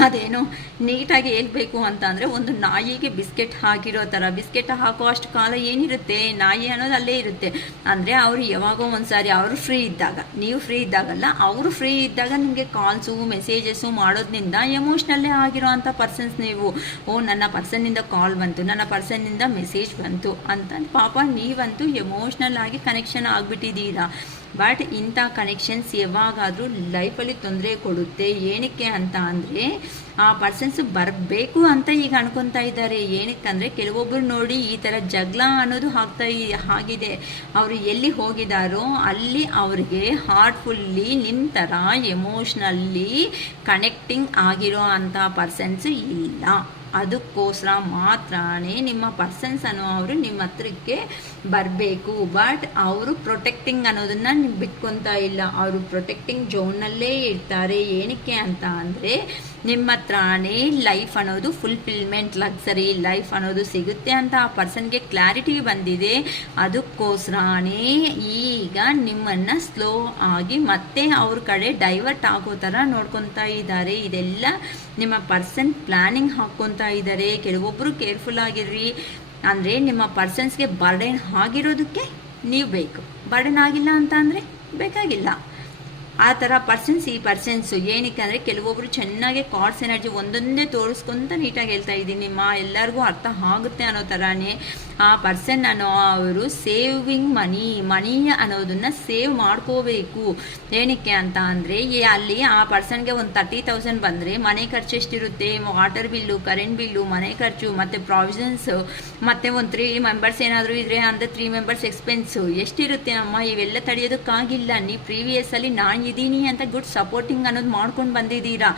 ಅದೇನೋ ನೀಟಾಗಿ ಹೇಳ್ಬೇಕು ಅಂತ ಅಂದರೆ, ಒಂದು ನಾಯಿಗೆ ಬಿಸ್ಕೆಟ್ ಹಾಕಿರೋ ಥರ, ಬಿಸ್ಕೆಟ್ ಹಾಕೋ ಅಷ್ಟು ಕಾಲ ಏನಿರುತ್ತೆ, ನಾಯಿ ಅನ್ನೋದು ಅಲ್ಲೇ ಇರುತ್ತೆ. ಅಂದರೆ ಅವರು ಯಾವಾಗೋ ಒಂದ್ಸಾರಿ ಅವರು ಫ್ರೀ ಇದ್ದಾಗ, ನೀವು ಫ್ರೀ ಇದ್ದಾಗಲ್ಲ, ಅವರು ಫ್ರೀ ಇದ್ದಾಗ ನಿಮಗೆ ಕಾಲ್ಸು ಮೆಸೇಜಸ್ಸು ಮಾಡೋದ್ರಿಂದ ಎಮೋಷ್ನಲ್ಲೇ ಆಗಿರೋ ಅಂಥ ಪರ್ಸನ್ಸ್ ನೀವು. ಓ ನನ್ನ ಪರ್ಸನ್ನಿಂದ ಕಾಲ್ ಬಂತು, ನನ್ನ ಪರ್ಸನ್ನಿಂದ ಮೆಸೇಜ್ ಬಂತು ಅಂತ ಪಾಪ ನೀವಂತೂ ಎಮೋಷ್ನಲ್ ಆಗಿ ಕನೆಕ್ಷನ್ ಆಗಿಬಿಟ್ಟಿದ್ದೀರಾ. ಬಟ್ ಇಂಥ ಕನೆಕ್ಷನ್ಸ್ ಯಾವಾಗಾದರೂ ಲೈಫಲ್ಲಿ ತೊಂದರೆ ಕೊಡುತ್ತೆ. ಏನಕ್ಕೆ ಅಂತ ಅಂದರೆ ಆ ಪರ್ಸನ್ಸ್ ಬರಬೇಕು ಅಂತ ಈಗ ಅನ್ಕೊತಾ ಇದ್ದಾರೆ. ಏನಕ್ಕಂದರೆ ಕೆಲವೊಬ್ಬರು ನೋಡಿ ಈ ಥರ ಜಗಳ ಅನ್ನೋದು ಆಗಿದೆ. ಅವರು ಎಲ್ಲಿ ಹೋಗಿದಾರೋ ಅಲ್ಲಿ ಅವ್ರಿಗೆ ಹಾರ್ಟ್ಫುಲ್ಲಿ ನಿಮ್ಮ ಥರ ಎಮೋಷ್ನಲ್ಲಿ ಕನೆಕ್ಟಿಂಗ್ ಆಗಿರೋ ಅಂಥ ಪರ್ಸನ್ಸ್ ಇಲ್ಲ. ಅದಕ್ಕೋಸ್ಕರ ಮಾತ್ರನೇ ನಿಮ್ಮ ಪರ್ಸನ್ಸ್ ಅನ್ನೋ ಅವರು ನಿಮ್ಮ ಹತ್ರಕ್ಕೆ ಬರಬೇಕು. ಬಟ್ ಅವರು ಪ್ರೊಟೆಕ್ಟಿಂಗ್ ಅನ್ನೋದನ್ನು ನೀವು ಬಿಟ್ಕೊತಾ ಇಲ್ಲ, ಅವರು ಪ್ರೊಟೆಕ್ಟಿಂಗ್ ಝೋನ್ನಲ್ಲೇ ಇರ್ತಾರೆ. ಏನಕ್ಕೆ ಅಂತ ಅಂದರೆ ನಿಮ್ಮ ಹತ್ರನೇ ಲೈಫ್ ಅನ್ನೋದು ಫುಲ್ಫಿಲ್ಮೆಂಟ್, ಲಕ್ಸರಿ ಲೈಫ್ ಅನ್ನೋದು ಸಿಗುತ್ತೆ ಅಂತ ಆ ಪರ್ಸನ್ಗೆ ಕ್ಲಾರಿಟಿ ಬಂದಿದೆ. ಅದಕ್ಕೋಸ್ಕರನೇ ಈಗ ನಿಮ್ಮನ್ನು ಸ್ಲೋ ಆಗಿ ಮತ್ತೆ ಅವ್ರ ಕಡೆ ಡೈವರ್ಟ್ ಆಗೋ ಥರ ನೋಡ್ಕೊತಾ ಇದ್ದಾರೆ. ಇದೆಲ್ಲ ನಿಮ್ಮ ಪರ್ಸನ್ ಪ್ಲ್ಯಾನಿಂಗ್ ಹಾಕ್ಕೊತಾ ಇದ್ದಾರೆ. ಕೆಲವೊಬ್ಬರು ಕೇರ್ಫುಲ್ ಆಗಿರ್ರಿ. ಅಂದರೆ ನಿಮ್ಮ ಪರ್ಸನ್ಸ್ಗೆ ಬರ್ಡನ್ ಆಗಿರೋದಕ್ಕೆ ನೀವು ಬೇಕು, ಬರ್ಡನ್ ಆಗಿಲ್ಲ ಅಂತ ಅಂದರೆ ಬೇಕಾಗಿಲ್ಲ. ಆ ಥರ ಪರ್ಸನ್ಸ್ ಈ ಪರ್ಸನ್ಸು. ಏನಕ್ಕೆ ಅಂದರೆ ಕೆಲವೊಬ್ಬರು ಚೆನ್ನಾಗಿ ಕಾರ್ಡ್ಸ್ ಎನರ್ಜಿ ಒಂದೊಂದೇ ತೋರಿಸ್ಕೊಂತ ನೀಟಾಗಿ ಹೇಳ್ತಾ ಇದ್ದೀನಿ ಎಲ್ಲರಿಗೂ ಅರ್ಥ ಆಗುತ್ತೆ ಅನ್ನೋ ಥರನೇ ಆ ಪರ್ಸನ್ ಅನ್ನೋ ಅವರು ಸೇವಿಂಗ್ ಮನಿ ಅನ್ನೋದನ್ನು ಸೇವ್ ಮಾಡ್ಕೋಬೇಕು. ಏನಕ್ಕೆ ಅಂತ ಅಂದರೆ ಅಲ್ಲಿ ಆ ಪರ್ಸನ್ಗೆ ಒಂದು 30,000 ಬಂದರೆ ಮನೆ ಖರ್ಚು ಎಷ್ಟಿರುತ್ತೆ, ವಾಟರ್ ಬಿಲ್ಲು, ಕರೆಂಟ್ ಬಿಲ್ಲು, ಮನೆ ಖರ್ಚು ಮತ್ತು ಪ್ರಾವಿಷನ್ಸು, ಮತ್ತು ಒಂದು 3 ಮೆಂಬರ್ಸ್ ಏನಾದರೂ ಇದ್ದರೆ ಅಂದರೆ 3 ಮೆಂಬರ್ಸ್ ಎಕ್ಸ್ಪೆನ್ಸು ಎಷ್ಟಿರುತ್ತೆ ಅಮ್ಮ. ಇವೆಲ್ಲ ತಡೆಯೋದಕ್ಕಾಗಿಲ್ಲ. ನೀವು ಪ್ರೀವಿಯಸ್ಸಲ್ಲಿ ನಾನು ಇದ್ದೀನಿ ಅಂತ ಗುಡ್ ಸಪೋರ್ಟಿಂಗ್ ಅನ್ನೋದು ಮಾಡ್ಕೊಂಡು ಬಂದಿದ್ದೀರಾ.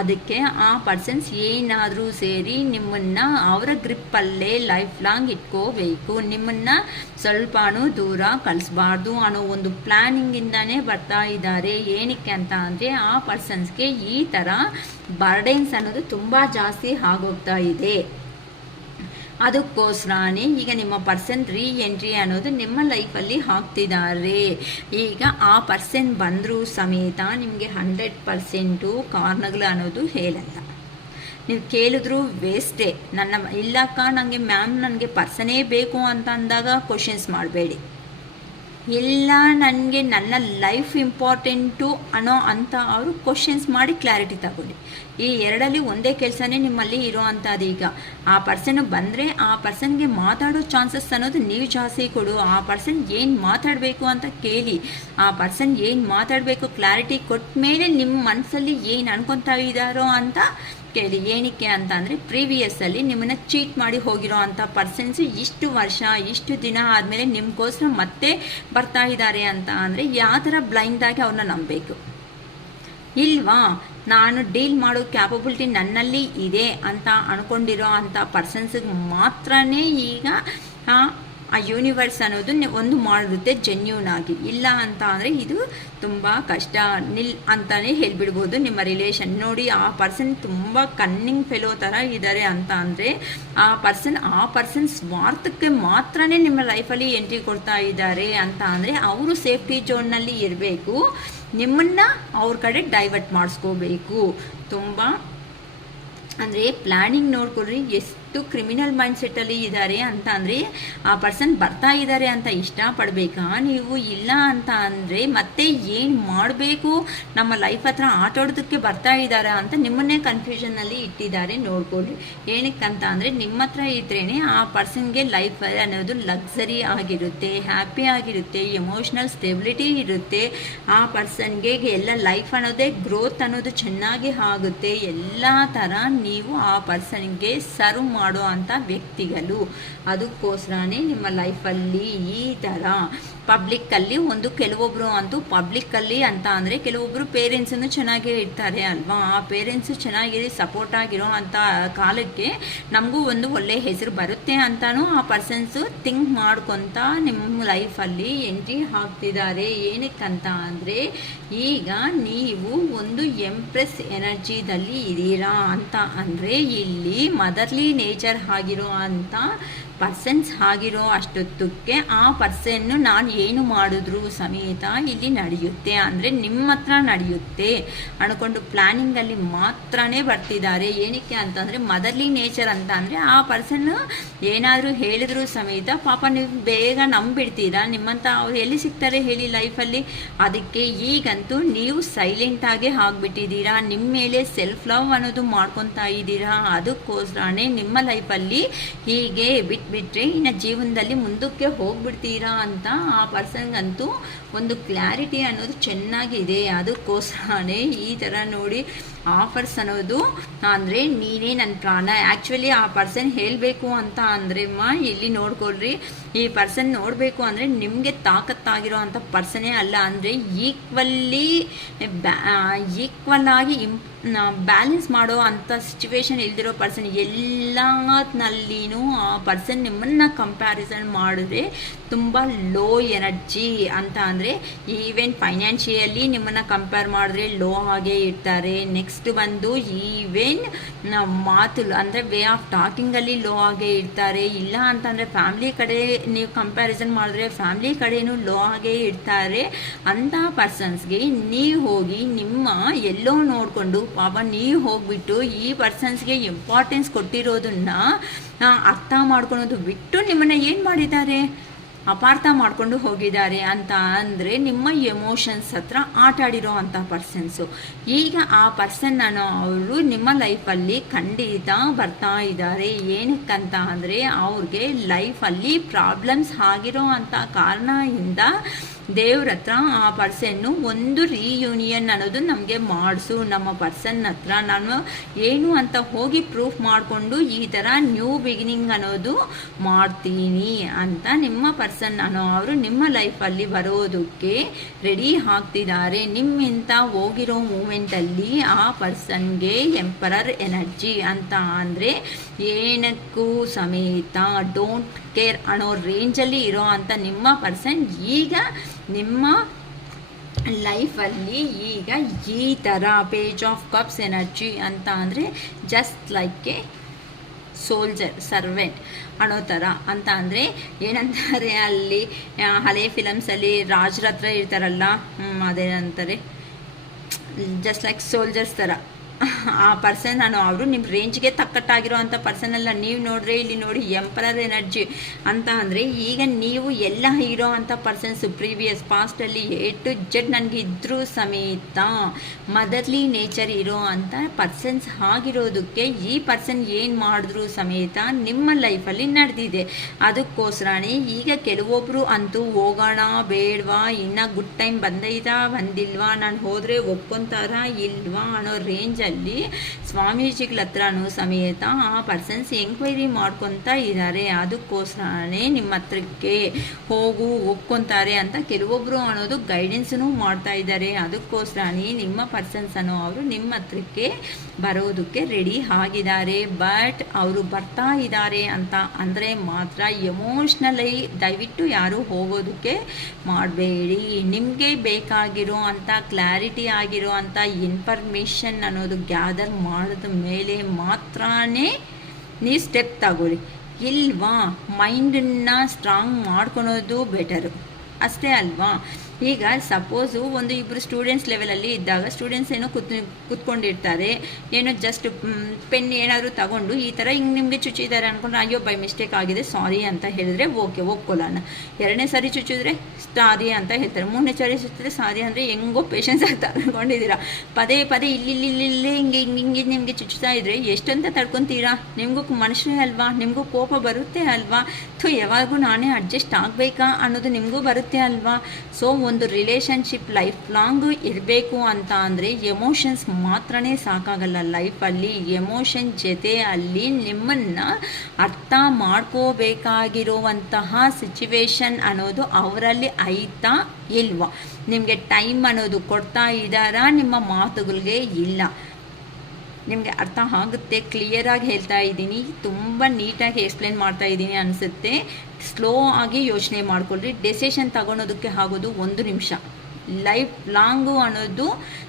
ಅದಕ್ಕೆ ಆ ಪರ್ಸನ್ಸ್ ಏನಾದರೂ ಸೇರಿ ನಿಮ್ಮನ್ನು ಅವರ ಗ್ರಿಪ್ಪಲ್ಲೇ ಲೈಫ್ ಲಾಂಗ್ ಇಟ್ಕೋಬೇಕು, ನಿಮ್ಮನ್ನು ಸ್ವಲ್ಪನೂ ದೂರ ಕಳಿಸ್ಬಾರ್ದು ಅನ್ನೋ ಒಂದು ಪ್ಲ್ಯಾನಿಂಗಿಂದನೇ ಬರ್ತಾ ಇದ್ದಾರೆ. ಏನಕ್ಕೆ ಅಂತ ಅಂದರೆ ಆ ಪರ್ಸನ್ಸ್ಗೆ ಈ ಥರ ಬರ್ಡನ್ಸ್ ಅನ್ನೋದು ತುಂಬ ಜಾಸ್ತಿ ಆಗೋಗ್ತಾ ಇದೆ. ಅದಕ್ಕೋಸ್ಕರನೇ ಈಗ ನಿಮ್ಮ ಪರ್ಸನ್ ರೀ ಎಂಟ್ರಿ ಅನ್ನೋದು ನಿಮ್ಮ ಲೈಫಲ್ಲಿ ಹಾಕ್ತಿದ್ದಾರೆ. ಈಗ ಆ ಪರ್ಸನ್ ಬಂದರೂ ಸಮೇತ ನಿಮಗೆ 100% ಕಾರಣಗಳು ಅನ್ನೋದು ಹೇಳಲ್ಲ. ನೀವು ಕೇಳಿದ್ರು ವೇಸ್ಟೇ. ಇಲ್ಲಕ್ಕ ನನಗೆ ಮ್ಯಾಮ್ ನನಗೆ ಪರ್ಸನೇ ಬೇಕು ಅಂತ ಅಂದಾಗ ಕ್ವಶನ್ಸ್ ಮಾಡಬೇಡಿ. ಇಲ್ಲ ನನಗೆ ನನ್ನ ಲೈಫ್ ಇಂಪಾರ್ಟೆಂಟು ಅನ್ನೋ ಅಂತ ಅವರು ಕ್ವಶನ್ಸ್ ಮಾಡಿ ಕ್ಲಾರಿಟಿ ತಗೊಳ್ಳಿ. ಈ ಎರಡಲ್ಲಿ ಒಂದೇ ಕೆಲಸನೇ ನಿಮ್ಮಲ್ಲಿ ಇರೋ ಅಂಥದ್ದು. ಈಗ ಆ ಪರ್ಸನ್ ಬಂದರೆ ಆ ಪರ್ಸನ್ಗೆ ಮಾತಾಡೋ ಚಾನ್ಸಸ್ ಅನ್ನೋದು ನೀವು ಜಾಸ್ತಿ ಕೊಡು. ಆ ಪರ್ಸನ್ ಏನು ಮಾತಾಡಬೇಕು ಅಂತ ಕೇಳಿ, ಆ ಪರ್ಸನ್ ಏನು ಮಾತಾಡಬೇಕು ಕ್ಲಾರಿಟಿ ಕೊಟ್ಟ ಮೇಲೆ ನಿಮ್ಮ ಮನಸ್ಸಲ್ಲಿ ಏನು ಅನ್ಕೊತಾ ಇದ್ದಾರೋ ಅಂತ ಕೇಳಿ. ಏನಕ್ಕೆ ಅಂತ ಅಂದರೆ ಪ್ರೀವಿಯಸ್ಸಲ್ಲಿ ನಿಮ್ಮನ್ನು ಚೀಟ್ ಮಾಡಿ ಹೋಗಿರೋ ಅಂಥ ಪರ್ಸನ್ಸ್ ಇಷ್ಟು ವರ್ಷ ಇಷ್ಟು ದಿನ ಆದಮೇಲೆ ನಿಮಗೋಸ್ಕರ ಮತ್ತೆ ಬರ್ತಾ ಇದ್ದಾರೆ ಅಂತ ಅಂದರೆ ಯಾವ ಥರ ಬ್ಲೈಂಡಾಗಿ ಅವ್ರನ್ನ ನಂಬಬೇಕು ಇಲ್ವಾ? ನಾನು ಡೀಲ್ ಮಾಡೋ ಕ್ಯಾಪಬಿಲಿಟಿ ನನ್ನಲ್ಲಿ ಇದೆ ಅಂತ ಅಂದ್ಕೊಂಡಿರೋ ಅಂಥ ಪರ್ಸನ್ಸಿಗೆ ಮಾತ್ರನೇ ಈಗ ಆ ಯೂನಿವರ್ಸ್ ಅನ್ನೋದು ಒಂದು ಮಾಡಿರುತ್ತೆ ಜೆನ್ಯೂನ್ ಆಗಿ. ಇಲ್ಲ ಅಂತ ಅಂದರೆ ಇದು ತುಂಬ ಕಷ್ಟ ಅಂತಲೇ ಹೇಳ್ಬಿಡ್ಬೋದು. ನಿಮ್ಮ ರಿಲೇಷನ್ ನೋಡಿ, ಆ ಪರ್ಸನ್ ತುಂಬ ಕನ್ನಿಂಗ್ ಫೆಲೋ ಥರ ಇದ್ದಾರೆ ಅಂತ ಅಂದರೆ ಆ ಪರ್ಸನ್ ಸ್ವಾರ್ಥಕ್ಕೆ ಮಾತ್ರನೇ ನಿಮ್ಮ ಲೈಫಲ್ಲಿ ಎಂಟ್ರಿ ಕೊಡ್ತಾ ಇದ್ದಾರೆ ಅಂತ ಅಂದರೆ ಅವರು ಸೇಫ್ಟಿ ಝೋನ್ನಲ್ಲಿ ಇರಬೇಕು, ನಿಮ್ಮನ್ನು ಅವ್ರ ಕಡೆ ಡೈವರ್ಟ್ ಮಾಡಿಸ್ಕೋಬೇಕು. ತುಂಬ ಅಂದರೆ ಪ್ಲ್ಯಾನಿಂಗ್ ನೋಡ್ಕೊಡ್ರಿ. ಎಷ್ಟು ಕ್ರಿಮಿನಲ್ ಮೈಂಡ್ಸೆಟ್ಟಲ್ಲಿ ಇದ್ದಾರೆ ಅಂತ ಅಂದರೆ ಆ ಪರ್ಸನ್ ಬರ್ತಾ ಇದ್ದಾರೆ ಅಂತ ಇಷ್ಟಪಡಬೇಕಾ ನೀವು? ಇಲ್ಲ ಅಂತ ಅಂದರೆ ಮತ್ತೆ ಏನು ಮಾಡಬೇಕು, ನಮ್ಮ ಲೈಫ್ ಹತ್ರ ಆಟಾಡೋದಕ್ಕೆ ಬರ್ತಾ ಇದ್ದಾರಾ ಅಂತ ನಿಮ್ಮನ್ನೇ ಕನ್ಫ್ಯೂಷನ್ನಲ್ಲಿ ಇಟ್ಟಿದ್ದಾರೆ. ನೋಡ್ಕೊಳ್ಳಿ. ಏನಕ್ಕಂತ ಅಂದರೆ ನಿಮ್ಮ ಹತ್ರ ಇದ್ರೇ ಆ ಪರ್ಸನ್ಗೆ ಲೈಫ್ ಅನ್ನೋದು ಲಕ್ಸರಿ ಆಗಿರುತ್ತೆ, ಹ್ಯಾಪಿ ಆಗಿರುತ್ತೆ, ಎಮೋಷ್ನಲ್ ಸ್ಟೆಬಿಲಿಟಿ ಇರುತ್ತೆ. ಆ ಪರ್ಸನ್ಗೆ ಎಲ್ಲ ಲೈಫ್ ಅನ್ನೋದೇ ಗ್ರೋತ್ ಅನ್ನೋದು ಚೆನ್ನಾಗಿ ಆಗುತ್ತೆ. ಎಲ್ಲ ಥರ ನೀವು ಆ ಪರ್ಸನ್ಗೆ ಸರ್ವ್ ಮಾಡೋ ಅಂಥ ವ್ಯಕ್ತಿಗಳು. ಅದಕ್ಕೋಸ್ಕರನೇ ನಿಮ್ಮ ಲೈಫಲ್ಲಿ ಈ ಥರ ಪಬ್ಲಿಕ್ಕಲ್ಲಿ ಕೆಲವೊಬ್ಬರು ಅಂತೂ ಪಬ್ಲಿಕ್ಕಲ್ಲಿ ಅಂತ ಅಂದರೆ ಕೆಲವೊಬ್ಬರು ಪೇರೆಂಟ್ಸನ್ನು ಚೆನ್ನಾಗೇ ಇರ್ತಾರೆ ಅಲ್ವಾ? ಆ ಪೇರೆಂಟ್ಸು ಚೆನ್ನಾಗಿರಿ ಸಪೋರ್ಟ್ ಆಗಿರೋ ಅಂಥ ಕಾಲಕ್ಕೆ ನಮಗೂ ಒಂದು ಒಳ್ಳೆ ಹೆಸರು ಬರುತ್ತೆ ಅಂತಲೂ ಆ ಪರ್ಸನ್ಸು ಥಿಂಕ್ ಮಾಡ್ಕೊತ ನಿಮ್ಮ ಲೈಫಲ್ಲಿ ಎಂಟ್ರಿ ಹಾಕ್ತಿದ್ದಾರೆ. ಏನಕ್ಕಂತ ಅಂದರೆ ಈಗ ನೀವು ಒಂದು ಎಂಪ್ರೆಸ್ ಎನರ್ಜಿದಲ್ಲಿ ಇದ್ದೀರಾ ಅಂತ ಅಂದರೆ ಇಲ್ಲಿ ಮದರ್ಲಿ ನೇಚರ್ ಆಗಿರೋ ಅಂಥ ಪರ್ಸನ್ಸ್ ಆಗಿರೋ ಅಷ್ಟೊತ್ತಕ್ಕೆ ಆ ಪರ್ಸನ್ನು ನಾನು ಏನು ಮಾಡಿದ್ರು ಸಮೇತ ಇಲ್ಲಿ ನಡೆಯುತ್ತೆ ಅಂದರೆ ನಿಮ್ಮ ಹತ್ರ ನಡೆಯುತ್ತೆ ಅಂದ್ಕೊಂಡು ಪ್ಲ್ಯಾನಿಂಗಲ್ಲಿ ಮಾತ್ರನೇ ಬರ್ತಿದ್ದಾರೆ. ಏನಕ್ಕೆ ಅಂತಂದರೆ ಮದರ್ಲಿ ನೇಚರ್ ಅಂತ ಅಂದರೆ ಆ ಪರ್ಸನ್ನು ಏನಾದರೂ ಹೇಳಿದ್ರು ಸಮೇತ ಪಾಪ ನೀವು ಬೇಗ ನಂಬಿಡ್ತೀರಾ. ನಿಮ್ಮಂಥ ಅವ್ರು ಎಲ್ಲಿ ಸಿಗ್ತಾರೆ ಹೇಳಿ ಲೈಫಲ್ಲಿ? ಅದಕ್ಕೆ ಈಗಂತೂ ನೀವು ಸೈಲೆಂಟಾಗಿ ಆಗಿಬಿಟ್ಟಿದ್ದೀರಾ. ನಿಮ್ಮ ಮೇಲೆ ಸೆಲ್ಫ್ ಲವ್ ಅನ್ನೋದು ಮಾಡ್ಕೊತಾ ಇದ್ದೀರಾ. ಅದಕ್ಕೋಸ್ಕರನೇ ನಿಮ್ಮ ಲೈಫಲ್ಲಿ ಹೀಗೆ ಬಿಟ್ಬಿಟ್ರೆ ಇನ್ನು ಜೀವನದಲ್ಲಿ ಮುಂದಕ್ಕೆ ಹೋಗ್ಬಿಡ್ತೀರಾ ಅಂತ ಆ ಪರ್ಸನ್ಗಂತೂ ಒಂದು ಕ್ಲಾರಿಟಿ ಅನ್ನೋದು ಚೆನ್ನಾಗಿದೆ. ಅದಕ್ಕೋಸ್ಕರನೇ ಈ ಥರ ನೋಡಿ ಆಫರ್ಸ್ ಅನ್ನೋದು ಅಂದರೆ ನೀನೇ ನನ್ನ ಪ್ರಾಣ. ಆ್ಯಕ್ಚುಲಿ ಆ ಪರ್ಸನ್ ಹೇಳಬೇಕು ಅಂತ ಅಂದ್ರೆಮ್ಮ ಇಲ್ಲಿ ನೋಡ್ಕೊಳ್ರಿ, ಈ ಪರ್ಸನ್ ನೋಡಬೇಕು ಅಂದರೆ ನಿಮಗೆ ತಾಕತ್ತಾಗಿರೋ ಅಂಥ ಪರ್ಸನೇ ಅಲ್ಲ. ಅಂದರೆ ಈಕ್ವಲ್ ಆಗಿ ಬ್ಯಾಲೆನ್ಸ್ ಮಾಡೋ ಅಂಥ ಸಿಚುವೇಶನ್ ಇಲ್ದಿರೋ ಪರ್ಸನ್ ಎಲ್ಲನಲ್ಲಿನೂ ಆ ಪರ್ಸನ್ ನಿಮ್ಮನ್ನು ಕಂಪ್ಯಾರಿಸನ್ ಮಾಡಿದ್ರೆ ತುಂಬ ಲೋ ಎನರ್ಜಿ ಅಂತ ಅಂದರೆ ಈವೆನ್ ಫೈನಾನ್ಷಿಯಲಿ ನಿಮ್ಮನ್ನು ಕಂಪೇರ್ ಮಾಡಿದ್ರೆ ಲೋ ಆಗೇ ಇರ್ತಾರೆ. ನೆಕ್ಸ್ಟ್ ಬಂದು ಈವೆನ್ ಮಾತು ಅಂದರೆ ವೇ ಆಫ್ ಟಾಕಿಂಗಲ್ಲಿ ಲೋ ಆಗೇ ಇರ್ತಾರೆ. ಇಲ್ಲ ಅಂತಂದರೆ ಫ್ಯಾಮ್ಲಿ ಕಡೆ ನೀವು ಕಂಪ್ಯಾರಿಸನ್ ಮಾಡಿದ್ರೆ ಫ್ಯಾಮ್ಲಿ ಕಡೆಯೂ ಲೋ ಆಗೇ ಇರ್ತಾರೆ. ಅಂಥ ಪರ್ಸನ್ಸ್ಗೆ ನೀವು ಹೋಗಿ ನಿಮ್ಮ ಎಲ್ಲೋ ನೋಡಿಕೊಂಡು ಪಾಪ ನೀವು ಹೋಗ್ಬಿಟ್ಟು ಈ ಪರ್ಸನ್ಸ್ಗೆ ಇಂಪಾರ್ಟೆನ್ಸ್ ಕೊಟ್ಟಿರೋದನ್ನ ಅರ್ಥ ಮಾಡ್ಕೊಳೋದು ಬಿಟ್ಟು ನಿಮ್ಮನ್ನು ಏನು ಮಾಡಿದ್ದಾರೆ, ಅಪಾರ್ಥ ಮಾಡಿಕೊಂಡು ಹೋಗಿದ್ದಾರೆ ಅಂತ ಅಂದರೆ ನಿಮ್ಮ ಎಮೋಷನ್ಸ್ ಹತ್ರ ಆಟ ಆಡಿರೋ ಅಂಥ ಪರ್ಸನ್ಸು. ಈಗ ಆ ಪರ್ಸನ್ ಅವರು ನಿಮ್ಮ ಲೈಫಲ್ಲಿ ಖಂಡಿತ ಬರ್ತಾ ಇದ್ದಾರೆ. ಏನಕ್ಕಂತ ಅಂದರೆ ಅವ್ರಿಗೆ ಲೈಫಲ್ಲಿ ಪ್ರಾಬ್ಲಮ್ಸ್ ಆಗಿರೋ ಅಂಥ ಕಾರಣದಿಂದ ದೇವ್ರ ಹತ್ರ ಆ ಪರ್ಸನ್ನು ಒಂದು ರೀಯೂನಿಯನ್ ಅನ್ನೋದು ನಮಗೆ ಮಾಡಿಸು, ನಮ್ಮ ಪರ್ಸನ್ ಹತ್ರ ನಾನು ಏನು ಅಂತ ಹೋಗಿ ಪ್ರೂಫ್ ಮಾಡಿಕೊಂಡು ಈ ಥರ ನ್ಯೂ ಬಿಗಿನಿಂಗ್ ಅನ್ನೋದು ಮಾಡ್ತೀನಿ ಅಂತ ನಿಮ್ಮ ಪರ್ಸನ್ ಅನ್ನೋ ಅವರು ನಿಮ್ಮ ಲೈಫಲ್ಲಿ ಬರೋದಕ್ಕೆ ರೆಡಿ ಆಗ್ತಿದ್ದಾರೆ. ನಿಮ್ಮಿಂದ ಹೋಗಿರೋ ಮೂಮೆಂಟಲ್ಲಿ ಆ ಪರ್ಸನ್ಗೆ ಎಂಪರರ್ ಎನರ್ಜಿ ಅಂತ ಅಂದರೆ ಏನಕ್ಕೂ ಸಮೇತ ಡೋಂಟ್ ಕೇರ್ ಅನ್ನೋ ರೇಂಜಲ್ಲಿ ಇರೋ ಅಂತ ನಿಮ್ಮ ಪರ್ಸನ್ ಈಗ ನಿಮ್ಮ ಲೈಫಲ್ಲಿ ಈಗ ಈ ಥರ ಪೇಜ್ ಆಫ್ ಕಪ್ಸ್ ಎನರ್ಜಿ ಅಂತ ಅಂದರೆ just like A soldier servant ಅನ್ನೋ ಥರ ಅಂತ ಅಂದರೆ ಏನಂತಾರೆ ಅಲ್ಲಿ ಹಳೆ ಫಿಲಮ್ಸಲ್ಲಿ ರಾಜರ ಹತ್ರ ಇರ್ತಾರಲ್ಲ, ಅದೇನಂತಾರೆ ಜಸ್ಟ್ ಲೈಕ್ ಸೋಲ್ಜರ್ಸ್ ಥರ ಆ ಪರ್ಸನ್ ಅನ್ನೋ ಅವರು ನಿಮ್ಮ ರೇಂಜ್ಗೆ ತಕ್ಕಟ್ಟಾಗಿರೋ ಅಂಥ ಪರ್ಸನ್ ಅಲ್ಲ. ನೀವು ನೋಡ್ರೆ ಇಲ್ಲಿ ನೋಡಿ ಎಂಪರರ್ ಎನರ್ಜಿ ಅಂತ ಅಂದರೆ ಈಗ ನೀವು ಎಲ್ಲ ಇರೋ ಅಂಥ ಪರ್ಸನ್ಸು ಪ್ರೀವಿಯಸ್ ಪಾಸ್ಟಲ್ಲಿ A to Z ನನಗೆ ಇದ್ರೂ ಸಮೇತ ಮದರ್ಲಿ ನೇಚರ್ ಇರೋ ಅಂಥ ಪರ್ಸನ್ಸ್ ಆಗಿರೋದಕ್ಕೆ ಈ ಪರ್ಸನ್ ಏನು ಮಾಡಿದ್ರು ಸಮೇತ ನಿಮ್ಮ ಲೈಫಲ್ಲಿ ನಡೆದಿದೆ. ಅದಕ್ಕೋಸ್ಕರನೇ ಈಗ ಕೆಲವೊಬ್ಬರು ಅಂತೂ ಹೋಗೋಣ ಬೇಡವಾ, ಇನ್ನು ಗುಡ್ ಟೈಮ್ ಬಂದೈತಾ ಬಂದಿಲ್ವಾ, ನಾನು ಹೋದರೆ ಒಪ್ಕೊಂತಾರ ಇಲ್ವಾ ಅನ್ನೋ ರೇಂಜಲ್ಲಿ ಸ್ವಾಮೀಜಿಗಳ ಹತ್ರನೂ ಸಮೇತ ಆ ಪರ್ಸನ್ಸ್ ಎಂಕ್ವೈರಿ ಮಾಡ್ಕೊತಾ ಇದ್ದಾರೆ. ಅದಕ್ಕೋಸ್ಕರನೇ ನಿಮ್ಮ ಹತ್ರಕ್ಕೆ ಹೋಗು ಒಪ್ಕೊತಾರೆ ಅಂತ ಕೆಲವೊಬ್ಬರು ಅನ್ನೋದು ಗೈಡೆನ್ಸನ್ನು ಮಾಡ್ತಾ ಇದ್ದಾರೆ. ಅದಕ್ಕೋಸ್ಕರನೇ ನಿಮ್ಮ ಪರ್ಸನ್ಸ್ ಅನ್ನೋ ಅವರು ನಿಮ್ಮ ಹತ್ರಕ್ಕೆ ಬರೋದಕ್ಕೆ ರೆಡಿ ಆಗಿದ್ದಾರೆ. ಬಟ್ ಅವರು ಬರ್ತಾ ಇದ್ದಾರೆ ಅಂತ ಅಂದರೆ ಮಾತ್ರ ಎಮೋಷ್ನಲಿ ದಯವಿಟ್ಟು ಯಾರು ಹೋಗೋದಕ್ಕೆ ಮಾಡಬೇಡಿ. ನಿಮಗೆ ಬೇಕಾಗಿರೋ ಅಂಥ ಕ್ಲಾರಿಟಿ ಆಗಿರೋ ಅಂಥ ಇನ್ಫಾರ್ಮೇಷನ್ ಅನ್ನೋದು ಗ್ಯಾದರ್ ಮಾಡಿದ ಮೇಲೆ ಮಾತ್ರ ನೀವು ಸ್ಟೆಪ್ ತಗೊಳ್ಳಿ. ಇಲ್ವಾ ಮೈಂಡನ್ನು ಸ್ಟ್ರಾಂಗ್ ಮಾಡ್ಕೊಳೋದು ಬೆಟರು ಅಷ್ಟೇ ಅಲ್ವಾ. ಈಗ ಸಪೋಸು ಒಂದು ಇಬ್ಬರು ಸ್ಟೂಡೆಂಟ್ಸ್ ಲೆವೆಲಲ್ಲಿ ಇದ್ದಾಗ ಸ್ಟೂಡೆಂಟ್ಸ್ ಏನೋ ಕೂತ್ಕೊಂಡಿರ್ತಾರೆ, ಏನೋ ಜಸ್ಟ್ ಪೆನ್ ಏನಾದರೂ ತಗೊಂಡು ಈ ಥರ ಹಿಂಗೆ ನಿಮಗೆ ಚುಚ್ಚಿದ್ದಾರೆ ಅಂದ್ಕೊಂಡ್ರೆ ಅಯ್ಯೋ ಬೈ ಮಿಸ್ಟೇಕ್ ಆಗಿದೆ ಸಾರಿ ಅಂತ ಹೇಳಿದ್ರೆ ಓಕೆ ಒಪ್ಕೊಳ್ಳೋಣ. ಎರಡನೇ ಸಾರಿ ಚುಚ್ಚಿದ್ರೆ ಸಾರಿ ಅಂತ ಹೇಳ್ತಾರೆ, ಮೂರನೇ ಸಾರಿ ಚುಚ್ಚಿದ್ರೆ ಸಾರಿ ಅಂದರೆ ಹೆಂಗೋ ಪೇಷನ್ಸ್ ಆಗಿ ತಗೊಂಡಿದ್ದೀರಾ. ಪದೇ ಪದೇ ಇಲ್ಲಿ ಹಿಂಗೆ ನಿಮಗೆ ಚುಚ್ಚುತ್ತಾ ಇದ್ರೆ ಎಷ್ಟಂತ ತಡ್ಕೊತೀರಾ? ನಿಮಗೂ ಮನುಷ್ಯನೇ ಅಲ್ವಾ, ನಿಮಗೂ ಕೋಪ ಬರುತ್ತೆ ಅಲ್ವಾ, ಯಾವಾಗೂ ನಾನೇ ಅಡ್ಜಸ್ಟ್ ಆಗಬೇಕಾ ಅನ್ನೋದು ನಿಮಗೂ ಬರುತ್ತೆ ಅಲ್ವಾ. ಸೊ ಒಂದು ರಿಲೇಷನ್ಶಿಪ್ ಲೈಫ್ ಲಾಂಗ್ ಇರಬೇಕು ಅಂತ ಅಂದರೆ ಎಮೋಷನ್ಸ್ ಮಾತ್ರನೇ ಸಾಕಾಗಲ್ಲ. ಲೈಫಲ್ಲಿ ಎಮೋಷನ್ ಜೊತೆ ಅಲ್ಲಿ ನಿಮ್ಮನ್ನು ಅರ್ಥ ಮಾಡ್ಕೋಬೇಕಾಗಿರುವಂತಹ ಸಿಚುವೇಶನ್ ಅನ್ನೋದು ಅವರಲ್ಲಿ ಐತಾ ಇಲ್ವಾ, ನಿಮಗೆ ಟೈಮ್ ಅನ್ನೋದು ಕೊಡ್ತಾ ಇದ್ದಾರಾ, ನಿಮ್ಮ ಮಾತುಗಳಿಗೆ ಇಲ್ಲ. ನಿಮಗೆ ಅರ್ಥ ಆಗುತ್ತೆ, ಕ್ಲಿಯರಾಗಿ ಹೇಳ್ತಾ ಇದ್ದೀನಿ, ತುಂಬ ನೀಟಾಗಿ ಎಕ್ಸ್ಪ್ಲೇನ್ ಮಾಡ್ತಾ ಇದ್ದೀನಿ ಅನಿಸುತ್ತೆ. ಸ್ಲೋ ಆಗಿ ಯೋಚನೆ ಮಾಡ್ಕೊಳ್ರಿ. ಡೆಸಿಷನ್ ತಗೊಳೋದಕ್ಕೆ ಆಗೋದು 1 ನಿಮಿಷ. ಲೈಫ್ ಲಾಂಗು ಅನ್ನೋದು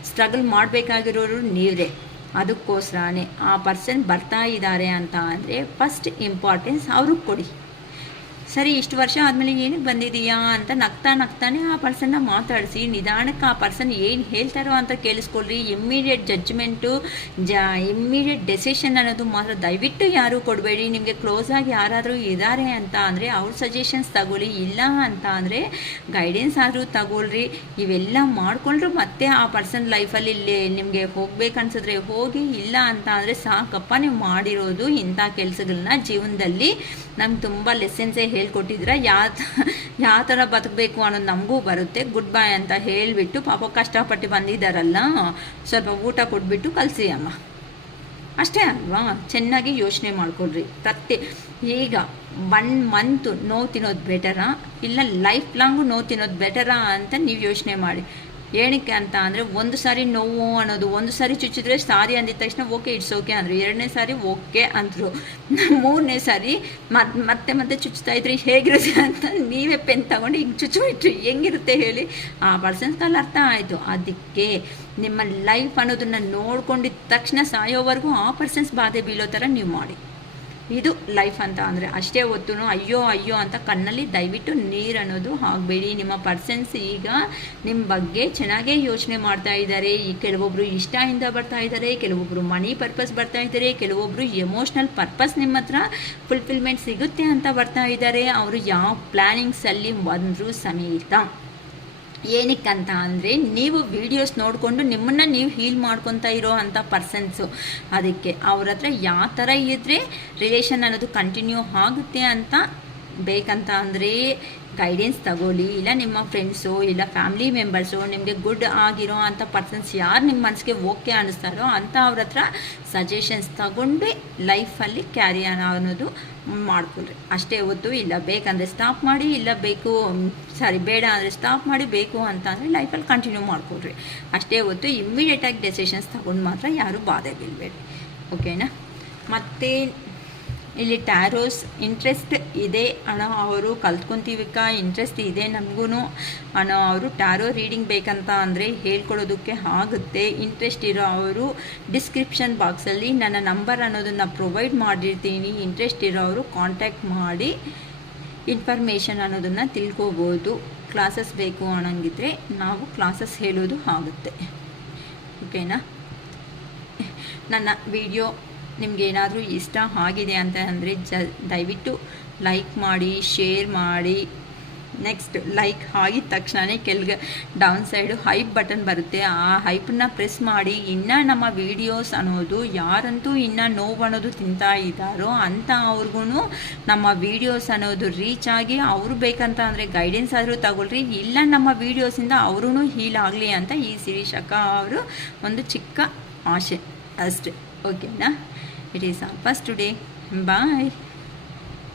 ಸ್ಟ್ರಗಲ್ ಮಾಡಬೇಕಾಗಿರೋರು ನೀವೇ. ಅದಕ್ಕೋಸ್ಕರನೇ ಆ ಪರ್ಸನ್ ಬರ್ತಾ ಇದ್ದಾರೆ ಅಂತ ಅಂದರೆ ಫಸ್ಟ್ ಇಂಪಾರ್ಟೆನ್ಸ್ ಅವ್ರಿಗೆ ಕೊಡಿ. ಸರಿ ಇಷ್ಟು ವರ್ಷ ಆದಮೇಲೆ ಏನಕ್ಕೆ ಬಂದಿದೆಯಾ ಅಂತ ನಗ್ತಾನೆ ಆ ಪರ್ಸನ್ನ ಮಾತಾಡಿಸಿ ನಿಧಾನಕ್ಕೆ ಆ ಪರ್ಸನ್ ಏನು ಹೇಳ್ತಾರೋ ಅಂತ ಕೇಳಿಸ್ಕೊಳ್ರಿ. ಇಮ್ಮಿಡಿಯೇಟ್ ಜಡ್ಜ್ಮೆಂಟು ಇಮ್ಮಿಡಿಯೇಟ್ ಡೆಸಿಷನ್ ಅನ್ನೋದು ಮಾತ್ರ ದಯವಿಟ್ಟು ಯಾರೂ ಕೊಡಬೇಡಿ. ನಿಮಗೆ ಕ್ಲೋಸ್ ಆಗಿ ಯಾರಾದರೂ ಇದ್ದಾರೆ ಅಂತ ಅಂದರೆ ಅವ್ರ ಸಜೆಷನ್ಸ್ ತಗೊಳ್ಳಿ, ಇಲ್ಲ ಅಂತ ಅಂದರೆ ಗೈಡೆನ್ಸ್ ಆದರೂ ತಗೊಳ್ರಿ. ಇವೆಲ್ಲ ಮಾಡಿಕೊಂಡ್ರು ಮತ್ತೆ ಆ ಪರ್ಸನ್ ಲೈಫಲ್ಲಿ ನಿಮಗೆ ಹೋಗ್ಬೇಕನ್ಸಿದ್ರೆ ಹೋಗಿ, ಇಲ್ಲ ಅಂತ ಅಂದರೆ ಸಾಕಪ್ಪ ನೀವು ಮಾಡಿರೋದು ಇಂಥ ಕೆಲಸಗಳನ್ನ ಜೀವನದಲ್ಲಿ ನಮ್ಗೆ ತುಂಬ ಲೆಸನ್ಸೇ ಹೇಳ್ಕೊಟ್ಟಿದ್ರೆ ಯಾವ ಥರ ಬದುಕಬೇಕು ಅನ್ನೋದು ನಮಗೂ ಬರುತ್ತೆ. ಗುಡ್ ಬೈ ಅಂತ ಹೇಳಿಬಿಟ್ಟು ಪಾಪ ಕಷ್ಟಪಟ್ಟು ಬಂದಿದ್ದಾರಲ್ಲ ಸ್ವಲ್ಪ ಊಟ ಕೊಟ್ಬಿಟ್ಟು ಕಳಿಸಿ ಅಮ್ಮ, ಅಷ್ಟೇ ಅಲ್ವಾ. ಚೆನ್ನಾಗಿ ಯೋಚನೆ ಮಾಡ್ಕೊಳ್ರಿ. ಈಗ 1 ಮಂತ್ ನೋವು ತಿನ್ನೋದು ಬೆಟರಾ ಇಲ್ಲ ಲೈಫ್ ಲಾಂಗು ನೋವು ತಿನ್ನೋದು ಬೆಟರಾ ಅಂತ ನೀವು ಯೋಚನೆ ಮಾಡಿ. ಏನಕ್ಕೆ ಅಂತ ಅಂದರೆ ಒಂದು ಸಾರಿ ನೋವು ಅನ್ನೋದು, ಒಂದು ಸಾರಿ ಚುಚ್ಚಿದ್ರೆ ಸಾರಿ ಅಂದಿದ ತಕ್ಷಣ ಓಕೆ ಇಟ್ಸ್ ಓಕೆ ಅಂದರು, ಎರಡನೇ ಸಾರಿ ಓಕೆ ಅಂದರು, ಮೂರನೇ ಸಾರಿ ಮತ್ತೆ ಚುಚ್ಚುತ್ತಾ ಇದ್ರಿ ಹೇಗಿರುತ್ತೆ ಅಂತ ನೀವೇ ಪೆನ್ ತಗೊಂಡು ಈಗ ಚುಚ್ಚಿಬಿಟ್ರಿ ಹೆಂಗಿರುತ್ತೆ ಹೇಳಿ. ಆ ಪರ್ಸನ್ಸ್ಗೆಲ್ಲ ಅರ್ಥ ಆಯಿತು. ಅದಕ್ಕೆ ನಿಮ್ಮ ಲೈಫ್ ಅನ್ನೋದನ್ನು ನೋಡ್ಕೊಂಡಿದ್ದ ತಕ್ಷಣ ಸಾಯೋವರೆಗೂ ಆ ಪರ್ಸನ್ಸ್ ಬಾಧೆ ಬೀಳೋ ಥರ ನೀವು ಮಾಡಿ. ಇದು ಲೈಫ್ ಅಂತ ಅಂದರೆ ಅಷ್ಟೇ ಹೊತ್ತು ಅಯ್ಯೋ ಅಂತ ಕಣ್ಣಲ್ಲಿ ದಯವಿಟ್ಟು ನೀರು ಅನ್ನೋದು ಆಗಬೇಡಿ. ನಿಮ್ಮ ಪರ್ಸನ್ಸ್ ಈಗ ನಿಮ್ಮ ಬಗ್ಗೆ ಚೆನ್ನಾಗೇ ಯೋಚನೆ ಮಾಡ್ತಾ ಇದ್ದಾರೆ. ಈ ಕೆಲವೊಬ್ಬರು ಇಷ್ಟದಿಂದ ಬರ್ತಾ ಇದ್ದಾರೆ, ಕೆಲವೊಬ್ಬರು ಮನಿ ಪರ್ಪಸ್ ಬರ್ತಾ ಇದ್ದಾರೆ, ಕೆಲವೊಬ್ಬರು ಎಮೋಷ್ನಲ್ ಪರ್ಪಸ್ ನಿಮ್ಮ ಹತ್ರ ಫುಲ್ಫಿಲ್ಮೆಂಟ್ ಸಿಗುತ್ತೆ ಅಂತ ಬರ್ತಾ ಇದ್ದಾರೆ. ಅವರು ಯಾವ ಪ್ಲ್ಯಾನಿಂಗ್ಸಲ್ಲಿ ಬಂದರೂ ಸಮೇತ ಏನಕ್ಕಂತ ಅಂದರೆ ನೀವು ವಿಡಿಯೋಸ್ ನೋಡಿಕೊಂಡು ನಿಮ್ಮನ್ನು ನೀವು ಹೀಲ್ ಮಾಡ್ಕೊತಾ ಇರೋ ಅಂಥ ಪರ್ಸನ್ಸು. ಅದಕ್ಕೆ ಅವ್ರ ಹತ್ರ ಯಾವ ಥರ ಇದ್ದರೆ ರಿಲೇಷನ್ ಅನ್ನೋದು ಕಂಟಿನ್ಯೂ ಆಗುತ್ತೆ ಅಂತ ಬೇಕಂತ ಅಂದರೆ ಗೈಡೆನ್ಸ್ ತಗೊಳ್ಳಿ, ಇಲ್ಲ ನಿಮ್ಮ ಫ್ರೆಂಡ್ಸು ಇಲ್ಲ ಫ್ಯಾಮಿಲಿ ಮೆಂಬರ್ಸು ನಿಮಗೆ ಗುಡ್ ಆಗಿರೋ ಅಂಥ ಪರ್ಸನ್ಸ್ ಯಾರು ನಿಮ್ಮ ಮನಸ್ಸಿಗೆ ಓಕೆ ಅನ್ನಿಸ್ತಾರೋ ಅಂಥ ಅವ್ರ ಹತ್ರ ಸಜೆಷನ್ಸ್ ತಗೊಂಡು ಲೈಫಲ್ಲಿ ಕ್ಯಾರಿಯರ್ ಅನ್ನೋದು ಮಾಡ್ಕೊಳ್ರಿ ಅಷ್ಟೇ ಹೊತ್ತು. ಇಲ್ಲ ಬೇಕಂದರೆ ಸ್ಟಾಪ್ ಮಾಡಿ, ಇಲ್ಲ ಬೇಡ ಅಂದರೆ ಸ್ಟಾಪ್ ಮಾಡಿ, ಬೇಕು ಅಂತ ಅಂದರೆ ಲೈಫಲ್ಲಿ ಕಂಟಿನ್ಯೂ ಮಾಡ್ಕೊಳ್ರಿ ಅಷ್ಟೇ ಹೊತ್ತು. ಇಮ್ಮಿಡಿಯೇಟಾಗಿ ಡೆಸಿಷನ್ಸ್ ತಗೊಂಡು ಮಾತ್ರ ಯಾರೂ ಬಾಧೆ ಬೀಳಬೇಡಿ, ಓಕೆನಾ. ಮತ್ತು ಇಲ್ಲಿ ಟ್ಯಾರೋಸ್ ಇಂಟ್ರೆಸ್ಟ್ ಇದೆ ಅಣ್ಣ, ಅವರು ಕಲ್ತ್ಕೊತೀವಿಕ್ಕ ಇಂಟ್ರೆಸ್ಟ್ ಇದೆ ನಮಗೂ ಅಣ್ಣ, ಅವರು ಟ್ಯಾರೋ ರೀಡಿಂಗ್ ಬೇಕಂತ ಅಂದರೆ ಹೇಳ್ಕೊಡೋದಕ್ಕೆ ಆಗುತ್ತೆ. ಇಂಟ್ರೆಸ್ಟ್ ಇರೋ ಅವರು ಡಿಸ್ಕ್ರಿಪ್ಷನ್ ಬಾಕ್ಸಲ್ಲಿ ನನ್ನ ನಂಬರ್ ಅನ್ನೋದನ್ನು ಪ್ರೊವೈಡ್ ಮಾಡಿರ್ತೀನಿ. ಇಂಟ್ರೆಸ್ಟ್ ಇರೋರು ಕಾಂಟ್ಯಾಕ್ಟ್ ಮಾಡಿ ಇನ್ಫಾರ್ಮೇಷನ್ ಅನ್ನೋದನ್ನು ತಿಳ್ಕೊಬೋದು. ಕ್ಲಾಸಸ್ ಬೇಕು ಅನ್ನಂಗಿದ್ರೆ ನಾವು ಕ್ಲಾಸಸ್ ಹೇಳೋದು ಆಗುತ್ತೆ, ಓಕೆನಾ. ನನ್ನ ವಿಡಿಯೋ ನಿಮಗೇನಾದರೂ ಇಷ್ಟ ಆಗಿದೆ ಅಂತ ಅಂದರೆ ದಯವಿಟ್ಟು ಲೈಕ್ ಮಾಡಿ, ಶೇರ್ ಮಾಡಿ. ನೆಕ್ಸ್ಟ್ ಲೈಕ್ ಆಗಿದ ತಕ್ಷಣವೇ ಡೌನ್ ಸೈಡು ಹೈಪ್ ಬಟನ್ ಬರುತ್ತೆ, ಆ ಹೈಪನ್ನ ಪ್ರೆಸ್ ಮಾಡಿ. ಇನ್ನು ನಮ್ಮ ವೀಡಿಯೋಸ್ ಅನ್ನೋದು ಯಾರಂತೂ ಇನ್ನೂ ನೋವು ಅನ್ನೋದು ತಿಂತಾ ಇದ್ದಾರೋ ಅಂಥ ಅವ್ರಿಗೂ ನಮ್ಮ ವೀಡಿಯೋಸ್ ಅನ್ನೋದು ರೀಚ್ ಆಗಿ ಅವರು ಬೇಕಂತ ಅಂದರೆ ಗೈಡೆನ್ಸ್ ಆದರೂ ತಗೊಳ್ರಿ, ಇಲ್ಲ ನಮ್ಮ ವೀಡಿಯೋಸಿಂದ ಅವರೂ ಹೀಲ್ ಆಗಲಿ ಅಂತ ಈ ಶಿರೀಷ್ ಅಕ್ಕ ಅವರು ಒಂದು ಚಿಕ್ಕ ಆಸೆ ಅಷ್ಟೇ, ಓಕೆನಾ. It is all for today. Bye.